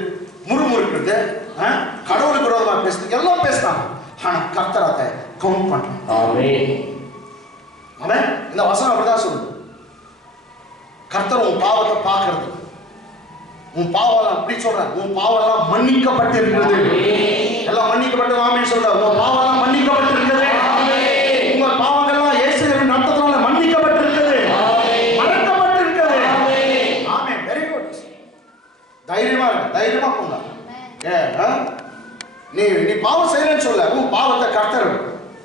முறுமுறுக்கிறது, கடவுளுக்கு விரோதமா பேசுறது எல்லாம் பேசினாங்க. ஆனா கர்த்தர் அதை கவுண்ட் பண்ணார். ஆமென். ஆமென். இந்த வசனம் அப்படிதான் சொல்லுது. கர்த்தர் உன் பாவத்தை பார்க்கிறது. உன் பாவம் அப்படி சொல்றேன், உன் பாவம் எல்லாம் மன்னிக்கப்பட்டு இருக்கிறது. எல்லாம் மன்னிக்கப்பட்டு ஆமென் சொல்ற. உன் பாவம் எல்லாம் மன்னிக்கப்பட்டு இருக்கிறது. உங்க பாவங்கள்லாம் இயேசுவின் ரத்தத்தால மன்னிக்கப்பட்டு இருக்கிறது. மறக்கப்பட்டு இருக்கிறது. ஆமென். Very good. தைரியமா இரு, தைரியமா போங்க. நீ பாவம் செய்யலன்னு சொல்ல, உன் பாவத்தை கர்த்தர்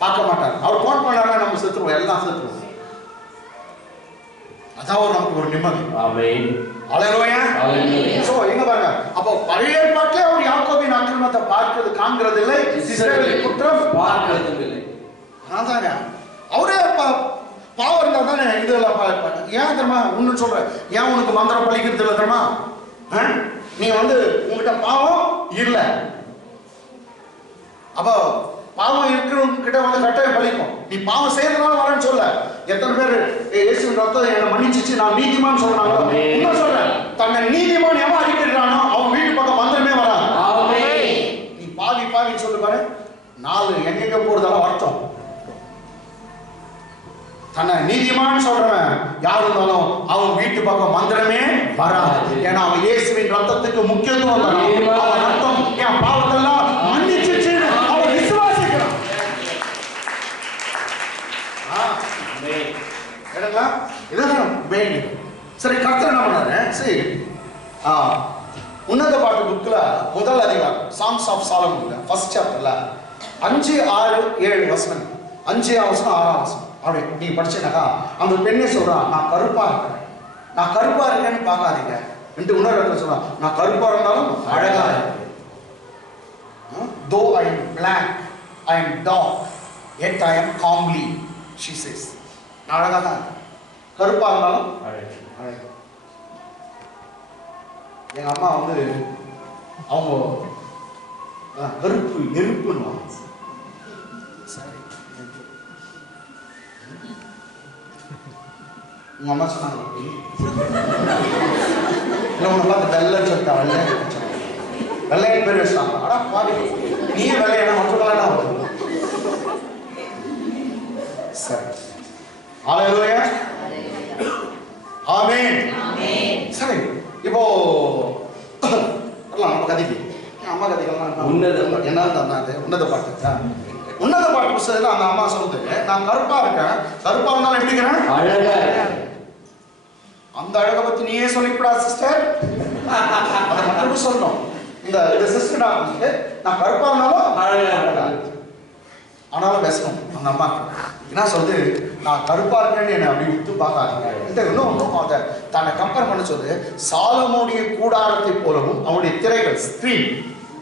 பார்க்க மாட்டார். அவர் போன் பண்ணாருன்னா நம்ம செத்துருவோம், எல்லாம் செத்துருவோம். அதான் நமக்கு ஒரு நிம்மதி. ஆமென். ஹல்லேலூயா. ஹல்லேலூயா. சோ எங்க பாருங்க, அப்ப பழைய ஏற்பாட்டிலே அவர் யாக்கோபின் அக்கிரமத்தை பார்க்கிறது காண்கிறது இல்லை, இஸ்ரவேலின் குற்றம் பார்க்கிறது இல்லை. அதாங்க அவரே பாவம் இருந்தா தானே இதெல்லாம் பார்ப்பாங்க. ஏன் தெரியுமா ஒன்னு சொல்றேன், ஏன் உனக்கு மந்திரம் பழிக்கிறது இல்லை தெரியுமா? நீ உங்ககிட்ட பாவம் இல்லை, அப்போ பாவம் இருக்கிறவங்க கிட்ட கட்டாயம் பழிக்கும். நீ பாவம் செய்யறதுனால வரேன்னு சொல்ல. எத்தனை பேர் இயேசுவின் ரத்தம் என்னை மன்னிச்சிச்சு நான் நீதிமான் சொல்றாங்க. என்ன சொல்றேன், தன்னை நீதிமான் எவன் அறிக்கிறானோ அவன் வீட்டு பக்கம் மந்திரமே வராது. நீ பாவி பாவின்னு சொல்லு பாரு, 4 எங்கெங்க போறதால அர்த்தம். தன்னை நீதிமான் சொல்றவன் யாரு இருந்தாலும் அவன் வீட்டு பக்கம் மந்திரமே வராது. ஏன்னா அவன் இயேசுவின் ரத்தத்துக்கு முக்கியத்துவம் தரான். அவன் ரத்தம் என் பாவத்தெல்லாம் மன்னிச்சிச்சு அவன் விசுவாசிக்கிறான். சரி, கர்த்தர் என்ன பண்ணாரு? சரி, உன்னத பாட்டு புக்ல முதல் அதிகாரம் சாங்ஸ் ஆஃப் சாலமன் ஃபர்ஸ்ட் சாப்டர்ல 5, 6, 7 வசனம், 5ஆம் வசனம் 6ஆம் வசனம் அப்படி நீ படிச்சேனாக்கா அந்த பெண்ணே சொல்றான், நான் கருப்பா இருக்கிறேன். நான் கருப்பா இருக்கேன்னு பார்க்காதீங்க என்று உணர்வு சொல்றான். நான் கருப்பா இருந்தாலும் அழகா இருக்கேன். Though I am black, I am dark, yet I am comely, she says. நான் அழகா தான் இருக்கேன், கருப்பா இருந்தாலும் அழகா. எங்க அம்மா அவங்க கருப்பு நெருப்புன்னு சரி, உங்க அம்மா சொன்னாங்க உன்னை பார்த்து வெள்ளை சொல்லிட்டா, வெள்ளையன் பேர் வச்சாங்க. ஆனா பாரு, நீயே வெள்ளையான மற்றவங்களா வரும். சரி, ஹல்லேலூயா. ஆமென். சரி, இப்போ நம்ம கதைக்கு அம்மா கதைகள்லாம் என்ன தந்தாது உன்னத பாட்டு. உன்னத பாட்டு புத்தகத்துல அந்த அம்மா சொல்லுது, நான் கருப்பா இருக்கேன், கருப்பா இருந்தாலும் எப்படிங்கிறேன் அழகா. அந்த அழகை பத்தி நீயே சொல்லிக்கூடாது சிஸ்டர், அதை மட்டும் சொல்லணும். இந்த சிஸ்டர் நான் கருப்பா இருந்தாலும் அழகா, ஆனாலும் பேசணும். அந்த அம்மா என்ன சொல்லுது, நான் கருப்பா இருக்கேன்னு என்னை அப்படி விட்டு பார்க்காதீங்க. இன்னும் அதை தன்னை கம்பேர் பண்ண சொல்லு. சாலமோனுடைய கூடாரத்தை போலவும் அவனுடைய திரைகள் ஸ்கிரீன்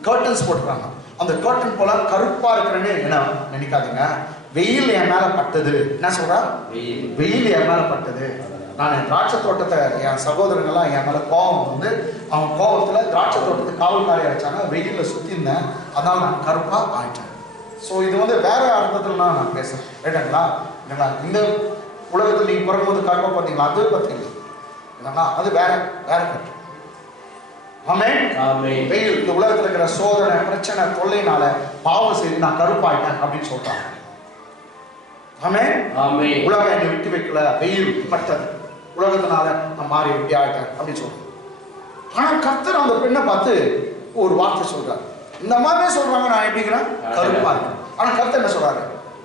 கர்டன்ஸ் போட்டுருக்காங்க. அந்த கர்டன் போல கருப்பா இருக்கிறேன்னு என்ன நினைக்காதீங்க. வெயில் என் மேல பட்டது. என்ன சொல்றா, வெயில் என் மேல பட்டது. நான் என் திராட்சை தோட்டத்தை என் சகோதரங்கள்லாம் என் மேல கோபம் அவன் கோபத்துல திராட்சை தோட்டத்தை காவல்காரி அடிச்சாங்க, வெயில சுத்தி இருந்தேன், அதனால நான் கருப்பா ஆயிட்டேன். ஸோ இது வேற அர்த்தத்தில் நான் பேசுறேன், ரைட்டுங்களா? இந்த உலகத்தில் நீங்க பிறகும்போது கருப்பா பார்த்தீங்களா, அது பத்தி இல்லை, அது வேற வேற கருத்து. ஆமென். வெயில் இந்த உலகத்தில் இருக்கிற சோதனை பிரச்சனை தொல்லைனால பாவம் செய்து நான் கருப்பாயிட்டேன் அப்படின்னு சொல்றாங்க. ஆமென். உலகம் என்னை விட்டு வைக்கல, வெயில் பட்டது, உலகத்தினால நான் மாறி விட்டு ஆயிட்டேன் அப்படின்னு சொல்றேன். ஆனா கர்த்தர் அந்த பெண்ணை பார்த்து ஒரு வார்த்தை சொல்றாரு. இந்த மாதிரி சொல்றாங்க, நான் எப்படிங்கிறேன் கருப்பா இருக்கேன். ஆனா கர்த்தர் என்ன சொல்றாரு,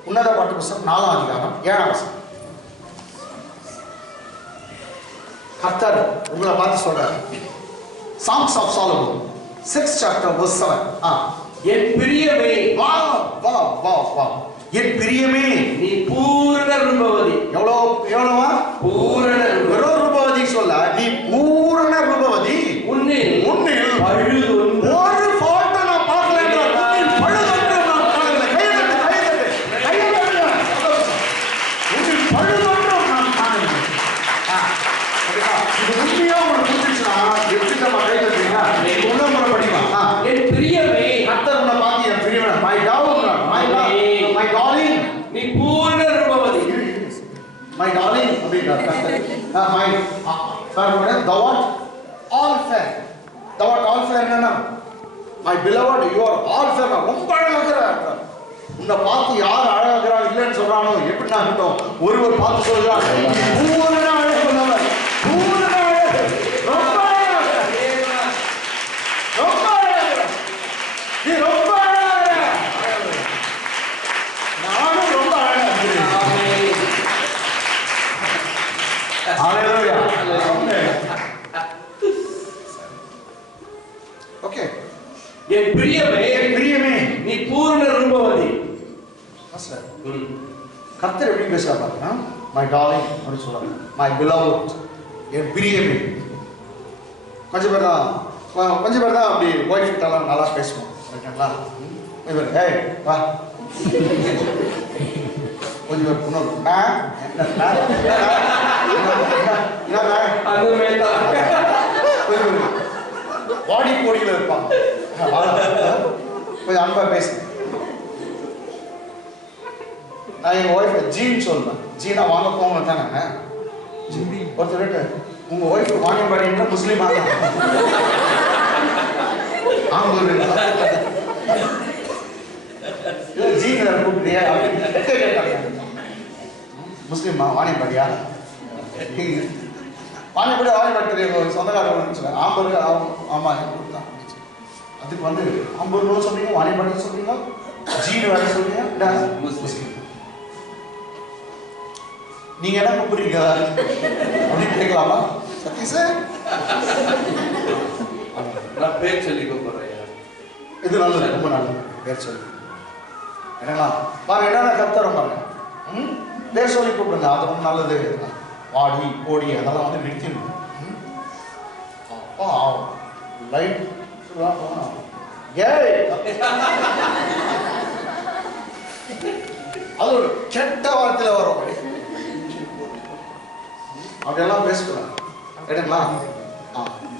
உன்னத பாட்டு புத்தகம் 4ஆம் அதிகாரம் 7ஆம் வசனம். கர்த்தர் உங்களை பார்த்து சொல்றாரு, Songs of Solomon 6th chapter verse 7. என் பிரியமே, வா வா வா வா, என் பிரியமே நீ பூரண ரூபவதி. எவ்வளவா? பூரண வெறும் ரூபவதி சொல்ல, நீ பூரண ரூபவதி. உன்னில் பழுது ஒரு ஃபால்ட் நான் பார்க்கல என்றால் உன்னில் பழுதொன்று நான் காணவில்லை. கையெழுத்து உன்னில் பழுதொன்று நான் காணவில்லை. இது உண்மையா உங்களுக்கு புரிஞ்சுச்சுன்னா எடுத்துட்டமா கையெழுத்துறீங்களா? உள்ள முறை படிக்கலாம். என் பிரியமே, கர்த்தர் உன்னை பார்த்து என் பிரியமே, மை டார்லிங், மை டார்லிங், நீ பூரண ரூபவதி. மை டார்லிங் அப்படின்றார் கர்த்தர். My sir thou art all fair. thou art all fair என்னன்னா my beloved you are all fair. ரொம்ப அழகாகிறார். உன்னை பார்த்து யார் அழகாகிறா இல்லைன்னு சொல்றானோ எப்படின்னா இருக்கட்டும், ஒருவர் பார்த்து சொல்றார் பூரண அழகுள்ளவர், பூரண அழகு, ரொம்ப அழகு, ரொம்ப அழகு, நீ ரொம்ப அழகு, நானும் ரொம்ப அழகு. ஹalleluya. ஓகே. என் பிரியமே, நீ பூரண ரூபவதி. சார் கர்த்தர் எப்படி பேசுறா பாருங்க. மை டார்லிங் அப்படி சொல்றாங்க, மை பிலவ்ட், என் பிரியமே. கொஞ்சம் பேர் தான் அப்படி ஒய்ஃப் கிட்டலாம் நல்லா பேசுவோம். ஓகேங்களா? இவர் ஏய் வா, கொஞ்சம் பேர் புண்ணு பாடி போடியில் இருப்பாங்க. கொஞ்சம் அன்பா பேசு. நான் எங்க ஒய்ஃபை ஜீன் சொல்றேன். ஜீனா வாங்க போங்க தானே. ஒருத்தர் உங்க ஒய்ஃப் வாணியம்பாடின்ற முஸ்லீம் ஜீன் கூப்பிட்டியா முஸ்லீமா வாணியம்பாடியா? வாணியம்பாடி சொந்தக்காரர் ஆம்பூர். ஆமா கொடுத்தான். அதுக்கு வந்து ஆம்பூர் சொல்றீங்க, வாணியம்பாடி சொல்றீங்க, ஜீன் வேற சொல்றீங்க, முஸ்லீம். நீங்க என்ன கூப்பிடுறீங்க அப்படின்னு கேட்கலாமா? சதீஷ் நான் பேர் சொல்லி கூப்பிடுறேன். இது நல்லது, ரொம்ப நல்லது. பேர் சொல்லி என்னங்களா பாருங்க, என்னென்ன கத்துறோம் பாருங்க. பேர் சொல்லி கூப்பிடுங்க, அது ரொம்ப நல்லது. வாடி போடி அதெல்லாம் வந்து நிறுத்திடணும். அப்பா லைட் ஏய் அது ஒரு கெட்ட வார்த்தையில வரும். அப்படியெல்லாம் பேசக்கூடாது. கேட்டுங்களா?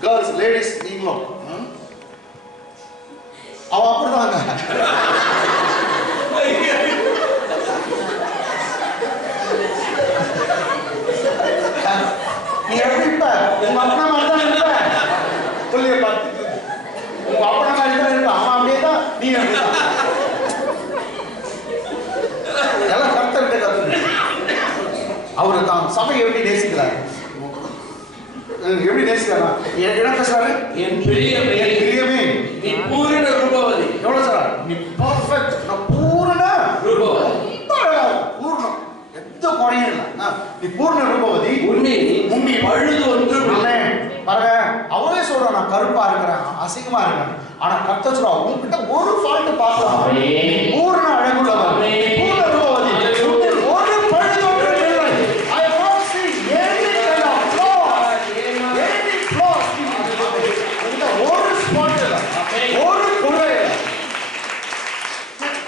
கேர்ள்ஸ் லேடிஸ் நீங்களும் அவன் அப்படிதாங்க. நீ எப்படி இருப்ப? உங்க அப்பா மாதிரி தான் இருப்ப. சொல்லிய பார்த்து உங்க அப்பா மாதிரி தான் இருப்ப. அவன் அப்படியே தான், நீ அப்படிதான். எல்லாம் கர்த்தர்கிட்ட கத்துங்க. அவரு தான் சபை எப்படி நேசிக்கிறாரு, எப்படி நேசிக்கிறாரா? என்ன பேசுறாரு? என் பிரியமே, நீ பூரண ரூபவதி. எவ்வளவு சார்? நீ பர்ஃபெக்ட், நான் பூரண ரூபவதி. பூர்ணம், எந்த குறையும் இல்லை. நீ பூர்ண ரூபவதி. உண்மை பழுது ஒன்று பாருங்க, அவரே சொல்றான் நான் கருப்பா இருக்கிறேன், அசிங்கமா இருக்கிறேன். ஆனா கர்த்தர் சொல்றா உன்கிட்ட ஒரு ஃபால்ட் பார்க்கலாம், பூர்ண அழகுள்ளவர், பூர்ண ரூபவதி, ஒரு பழுது ஒன்று இல்லை. I won't see any kind of flaw, any flaws. இந்த ஒரு ஸ்பாட் இல்ல, ஒரு குறை இல்ல.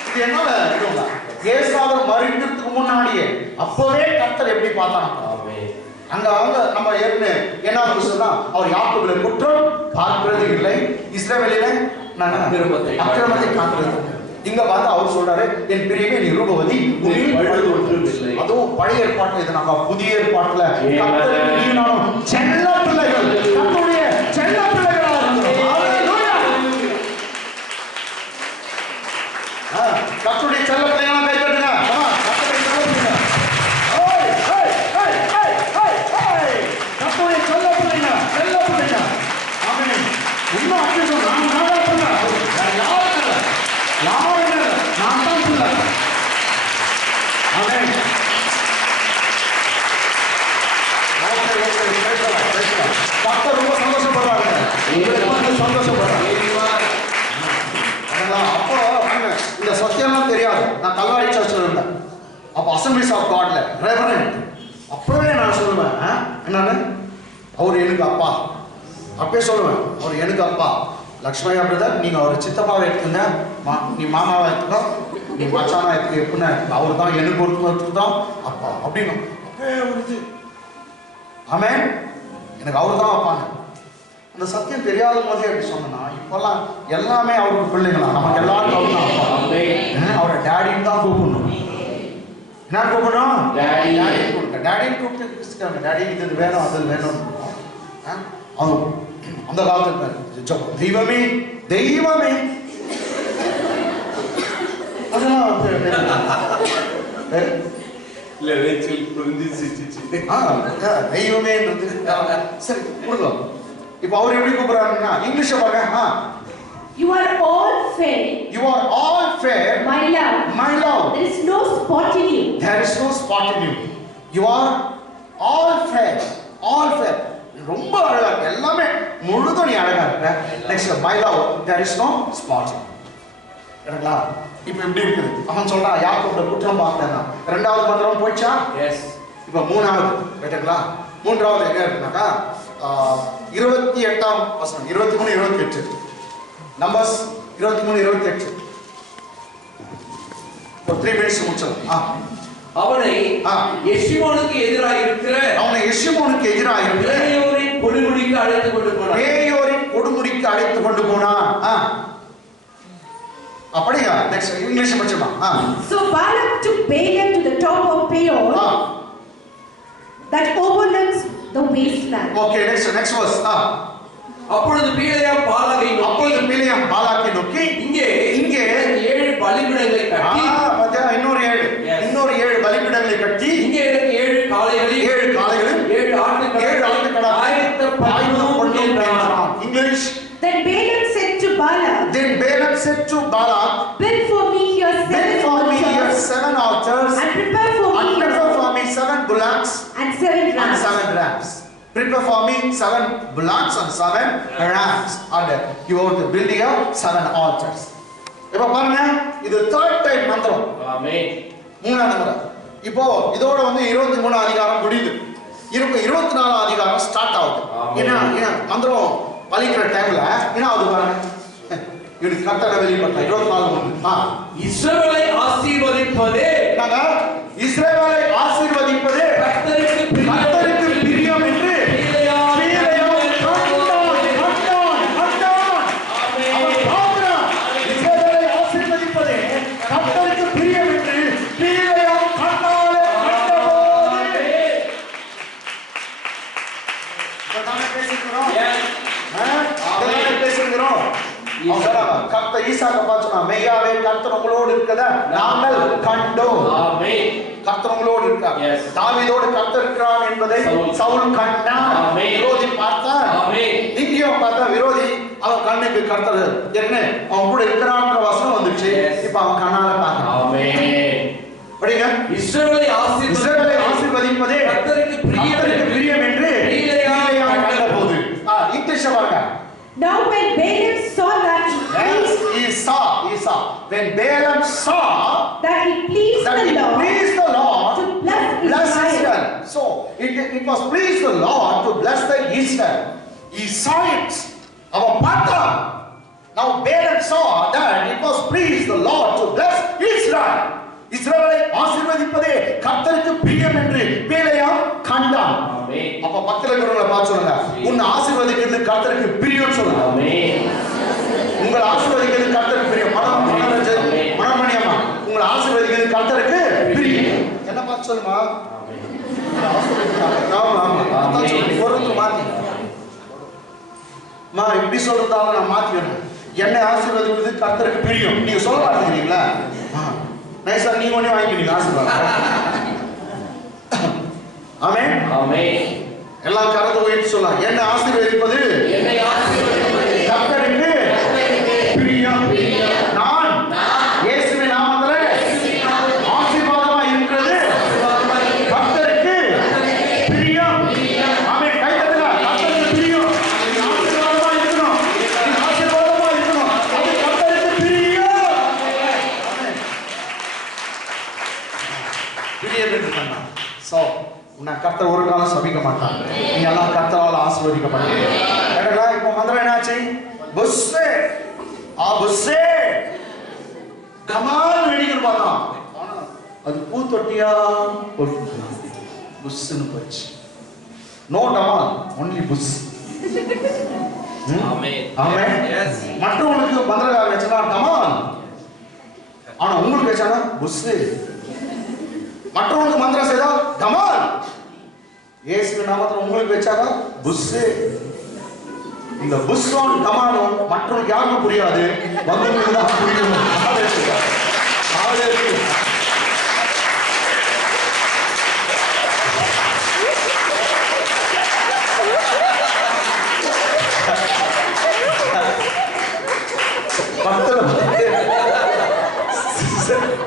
இது என்னால இருக்குங்களா? ஏசாவர் மறிக்கிறதுக்கு முன்னாடியே அப்பவே கர்த்தர் எப்படி பார்த்தாங்க. அங்க அவங்க நம்ம ஏற்கனவே என்ன சொன்னா, அவர் யாக்கோபிலே குற்றம் பார்க்கிறது இல்லை, இஸ்ரவேலிலே அக்கிரமத்தை காண்கிறது. இங்க பார்த்து அவர் சொல்றாரு என் பிரியமே நீ ரூபவதி, பழுது ஒன்றும் இல்லை. அதுவும் பழைய ஏற்பாட்டுல, இது நம்ம புதிய ஏற்பாட்டுல நீ நானும் செல்ல பிள்ளைகள், கர்த்தருடைய செல்ல பிள்ளைகளா இருக்கிறோம். ஹalleluya. கர்த்தருடைய செல்ல பிள்ளைகளா கை தட்டுங்க. கர்த்தருடைய செல்ல பிள்ளைங்க, ஓய் ஹே ஹே ஹே ஹே ஹே, கர்த்தருடைய செல்ல பிள்ளைங்க, செல்ல பிள்ளைங்க. ஆமென். உண்மை அப்படி சொல்றேன். நான் தான் பிள்ளை, யாரும் இல்லை, யாரும் இல்லை, நான் தான் பிள்ளை. ஆமென். ஓகே ஓகே, பேசலாம் பேசலாம். கர்த்தர் ரொம்ப சந்தோஷப்படுறாங்க. அப்பா. அப்பே சொல்லுவேன், அவர் எனக்கு அப்பா. லக்ஷ்மையா பிரதர், நீங்க அவர் சித்தப்பாவை எடுத்துங்க, நீ மாமாவை எடுத்துக்கோ, நீ மச்சானா எடுத்து எப்படின்னா அவர் தான் எனக்கு ஒருத்தர் தான் அப்பா அப்படின்னு அப்பே ஒரு இது. ஆமென். எனக்கு அவர் தான் அப்பாங்க. அந்த சத்தியம் தெரியாத போதே எப்படி சொன்னா, இப்பெல்லாம் எல்லாமே அவருக்கு பிள்ளைங்களா, நமக்கு எல்லாருக்கும் அவர் தான் அப்பா. அவரை டேடின்னு தான் கூப்பிடணும். என்ன கூப்பிடணும்? டேடின்னு கூப்பிட்டு டேடின்னு கூப்பிட்டு டேடி இது வேணும் அது வேணும். அந்த காலத்துல தெய்வமே தெய்வமே அதெல்லாம் தெய்வமேன்றது சரி கொடுக்கலாம். இப்ப அவர் எப்படி கூப்பிடுறாருன்னா இங்கிலீஷ்ல பாருங்க. You are all fair. You are all fair. My love. My love. There is no spot in you. There is no spot in you. You are all fair. All fair. ரொம்ப அழகா இருக்கு. எல்லாமே முழுதும் நீ அழகா இருக்க. Next my love. There is no spot. சரிங்களா? இப்போ எப்படி இருக்குது? அவன் சொல்றான் யாக்கோபோட குற்றம் பார்த்தேன்னா. இரண்டாவது மந்திரம் போய்ச்சா? எஸ். இப்போ மூணாவது கேட்டீங்களா? மூன்றாவது எங்க இருக்குனாக்கா 28ஆம் வசனம் 23 28 நம்பர்ஸ் 23 28 ஒரு 3 மினிட்ஸ் முடிச்சலாம். அவனை எஷிமோனுக்கு எதிராக இருக்கிற பேயோரின் கொடுமுடிக்கு அழைத்து கொண்டு போனான். அப்படியா? நெக்ஸ்ட் இங்கிலீஷ் படிச்சோமா? So Balak took Balaam to the top of Peor that overlooks the wasteland. Okay, next verse. அப்பொழுது பிலேயாம் பாலாகை நோக்கி இங்கே 7 பலிபீடங்களை கட்டி இன்னொரு 7 பலிபீடங்களை கட்டி இங்கே எனக்கு 7 காளைகளும் 7 ஆட்டுக்கடா ஆயத்தப்படுத்தும் என்றான். English. Then Balaam said to Balak, build for me here 7 altars and prepare for me 7 bullocks and 7 rams. Prepare for me 7 bullocks and 7 rams. And you are to build here 7 altars. இப்ப பாருங்க, இது third time மந்திரம். ஆமென். மூணாவது முறை. இப்போ இதோட வந்து 23 அதிகாரம் முடியுது. 24 அதிகாரம் ஸ்டார்ட் ஆகுது. ஏன்னா மந்திரம் பலிக்கிற டைம்ல என்ன ஆகுது பாருங்க. இது கர்த்தரை வெளிப்படுத்த 24 இஸ்ரவேலை ஆசீர்வதிப்பதே கர்த்தருக்கு பிரியம் என்று கர்த்தர் ஈசாக்க பார்த்து சொன்னா, மெய்யாவே கர்த்தர் உங்களோடு இருக்கதா நாங்கள் கண்டோம். ஆமென். கர்த்தர் உங்களோடு இருக்கார். தாவீதோடு கர்த்தர் இருக்கிறார் என்பதை சவுல் கண்டான். விரோதி பார்த்தான். இங்கேயும் பார்த்தா விரோதி அவன் கண்ணுக்கு கர்த்தர் என்ன அவன் கூட இருக்கிறான்ற வசனம் வந்துச்சு. இப்ப அவன் கண்ணால பார்க்கறான். ஆமென். படிங்க. இஸ்ரவேலை ஆசீர்வதிப்பதே கர்த்தருக்கு பிரியம் என்று பிலேயாம் கண்டபோது. இங்கிலீஷ்ல பாருங்க. Now when Balaam saw that when Balaam saw that he pleased the Lord to bless Israel. So it was pleased the Lord to bless the Israel. He saw it. Our Pata. Now Balaam saw that it was pleased the Lord to bless Israel. இஸ்ரவேலை ஆசீர்வதிப்பதே கர்த்தருக்கு பிரியம் என்று பிலேயாம் கண்டான். ஆமென். அப்ப பக்கத்துல இருக்கிறவங்கள பார்த்து சொல்லுங்க, உன்னை ஆசீர்வதிக்கிறது கர்த்தருக்கு பிரியம் சொல்லுங்க. ஆமென். உங்களை ஆசீர்வதிக்கிறது கர்த்தருக்கு பிரியம். மனமணியம்மா, உங்களை ஆசீர்வதிக்கிறது கர்த்தருக்கு பிரியம். என்ன பார்த்து சொல்லுமா? இப்படி சொல்றதால நான் மாத்திக்கணும். என்னை ஆசீர்வதிக்கிறது கர்த்தருக்கு பிரியம். நீங்க சொல்ல மாட்டீங்களா? நைஸா நீங்க ஒண்ணே வாங்கிக்கிறீங்க ஆசீர்வாதம். ஆமென். ஆமென். எல்லாம் கரத்தை உயர்த்தி சொல்லலாம். என்னை ஆசீர்வதிப்பது கர்த்தருக்கு பிரியம். நான் இயேசுவின் நாமத்திலே ஆசீர்வாதமா இருக்கிறது கர்த்தருக்கு பிரியம். ஆமென். கை தட்டுங்க. கர்த்தருக்கு பிரியம். ஆசீர்வாதமா இருக்கணும். ஆசீர்வாதமா இருக்கணும். அது கர்த்தருக்கு பிரியம். பிரியம் என்று சொன்னான். சோ நான் கர்த்தர் ஒரு காலம் யாரும் சபிக்க மாட்டாங்க. நீங்க எல்லாம் கர்த்தரால் ஆசீர்வதிக்கப்படுவீங்க. கேட்டீங்களா? இப்போ மந்திரம் என்னாச்சு? புஸ்ஸே புஸ்ஸே கமால் வெடிக்கணும் பார்த்தா அது பூ தொட்டியா புஸ்ன்னு போச்சு. நோ டமால், ஒன்லி புஸ். மற்றவங்களுக்கு மந்திரக்காரர் வச்சா டமால், ஆனா உங்களுக்கு வச்சானா புஸ். மற்றவங்களுக்கு மந்திரம் செய்தா டமால், இயேசு நாமத்துல உங்களுக்கு வச்சானா புஸ். இந்த புஸ்ஸும் டமாலும் மற்றவங்களுக்கு யாருக்கும் புரியாது, வந்தவங்களுக்கு தான் புரியும்.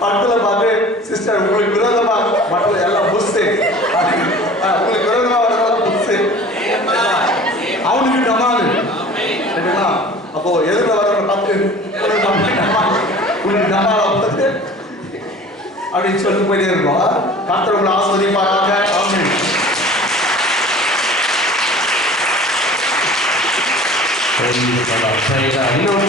படத்துல பார்த்து சிஸ்டர் உங்களுக்கு விரோதமா மற்ற எல்லாம் புஸ்ஸு, உங்களுக்கு விரோதமா வரதெல்லாம் புஸ்ஸு, அவனுக்கு டமால். அப்போ எதிர்ல வர பார்த்து உனக்கு டமால் பார்த்து அப்படின்னு சொல்லிட்டு போயிட்டே இருக்கோம். கர்த்தர் உங்களை ஆசீர்வதிப்பாராக. ஆமென். இன்னும்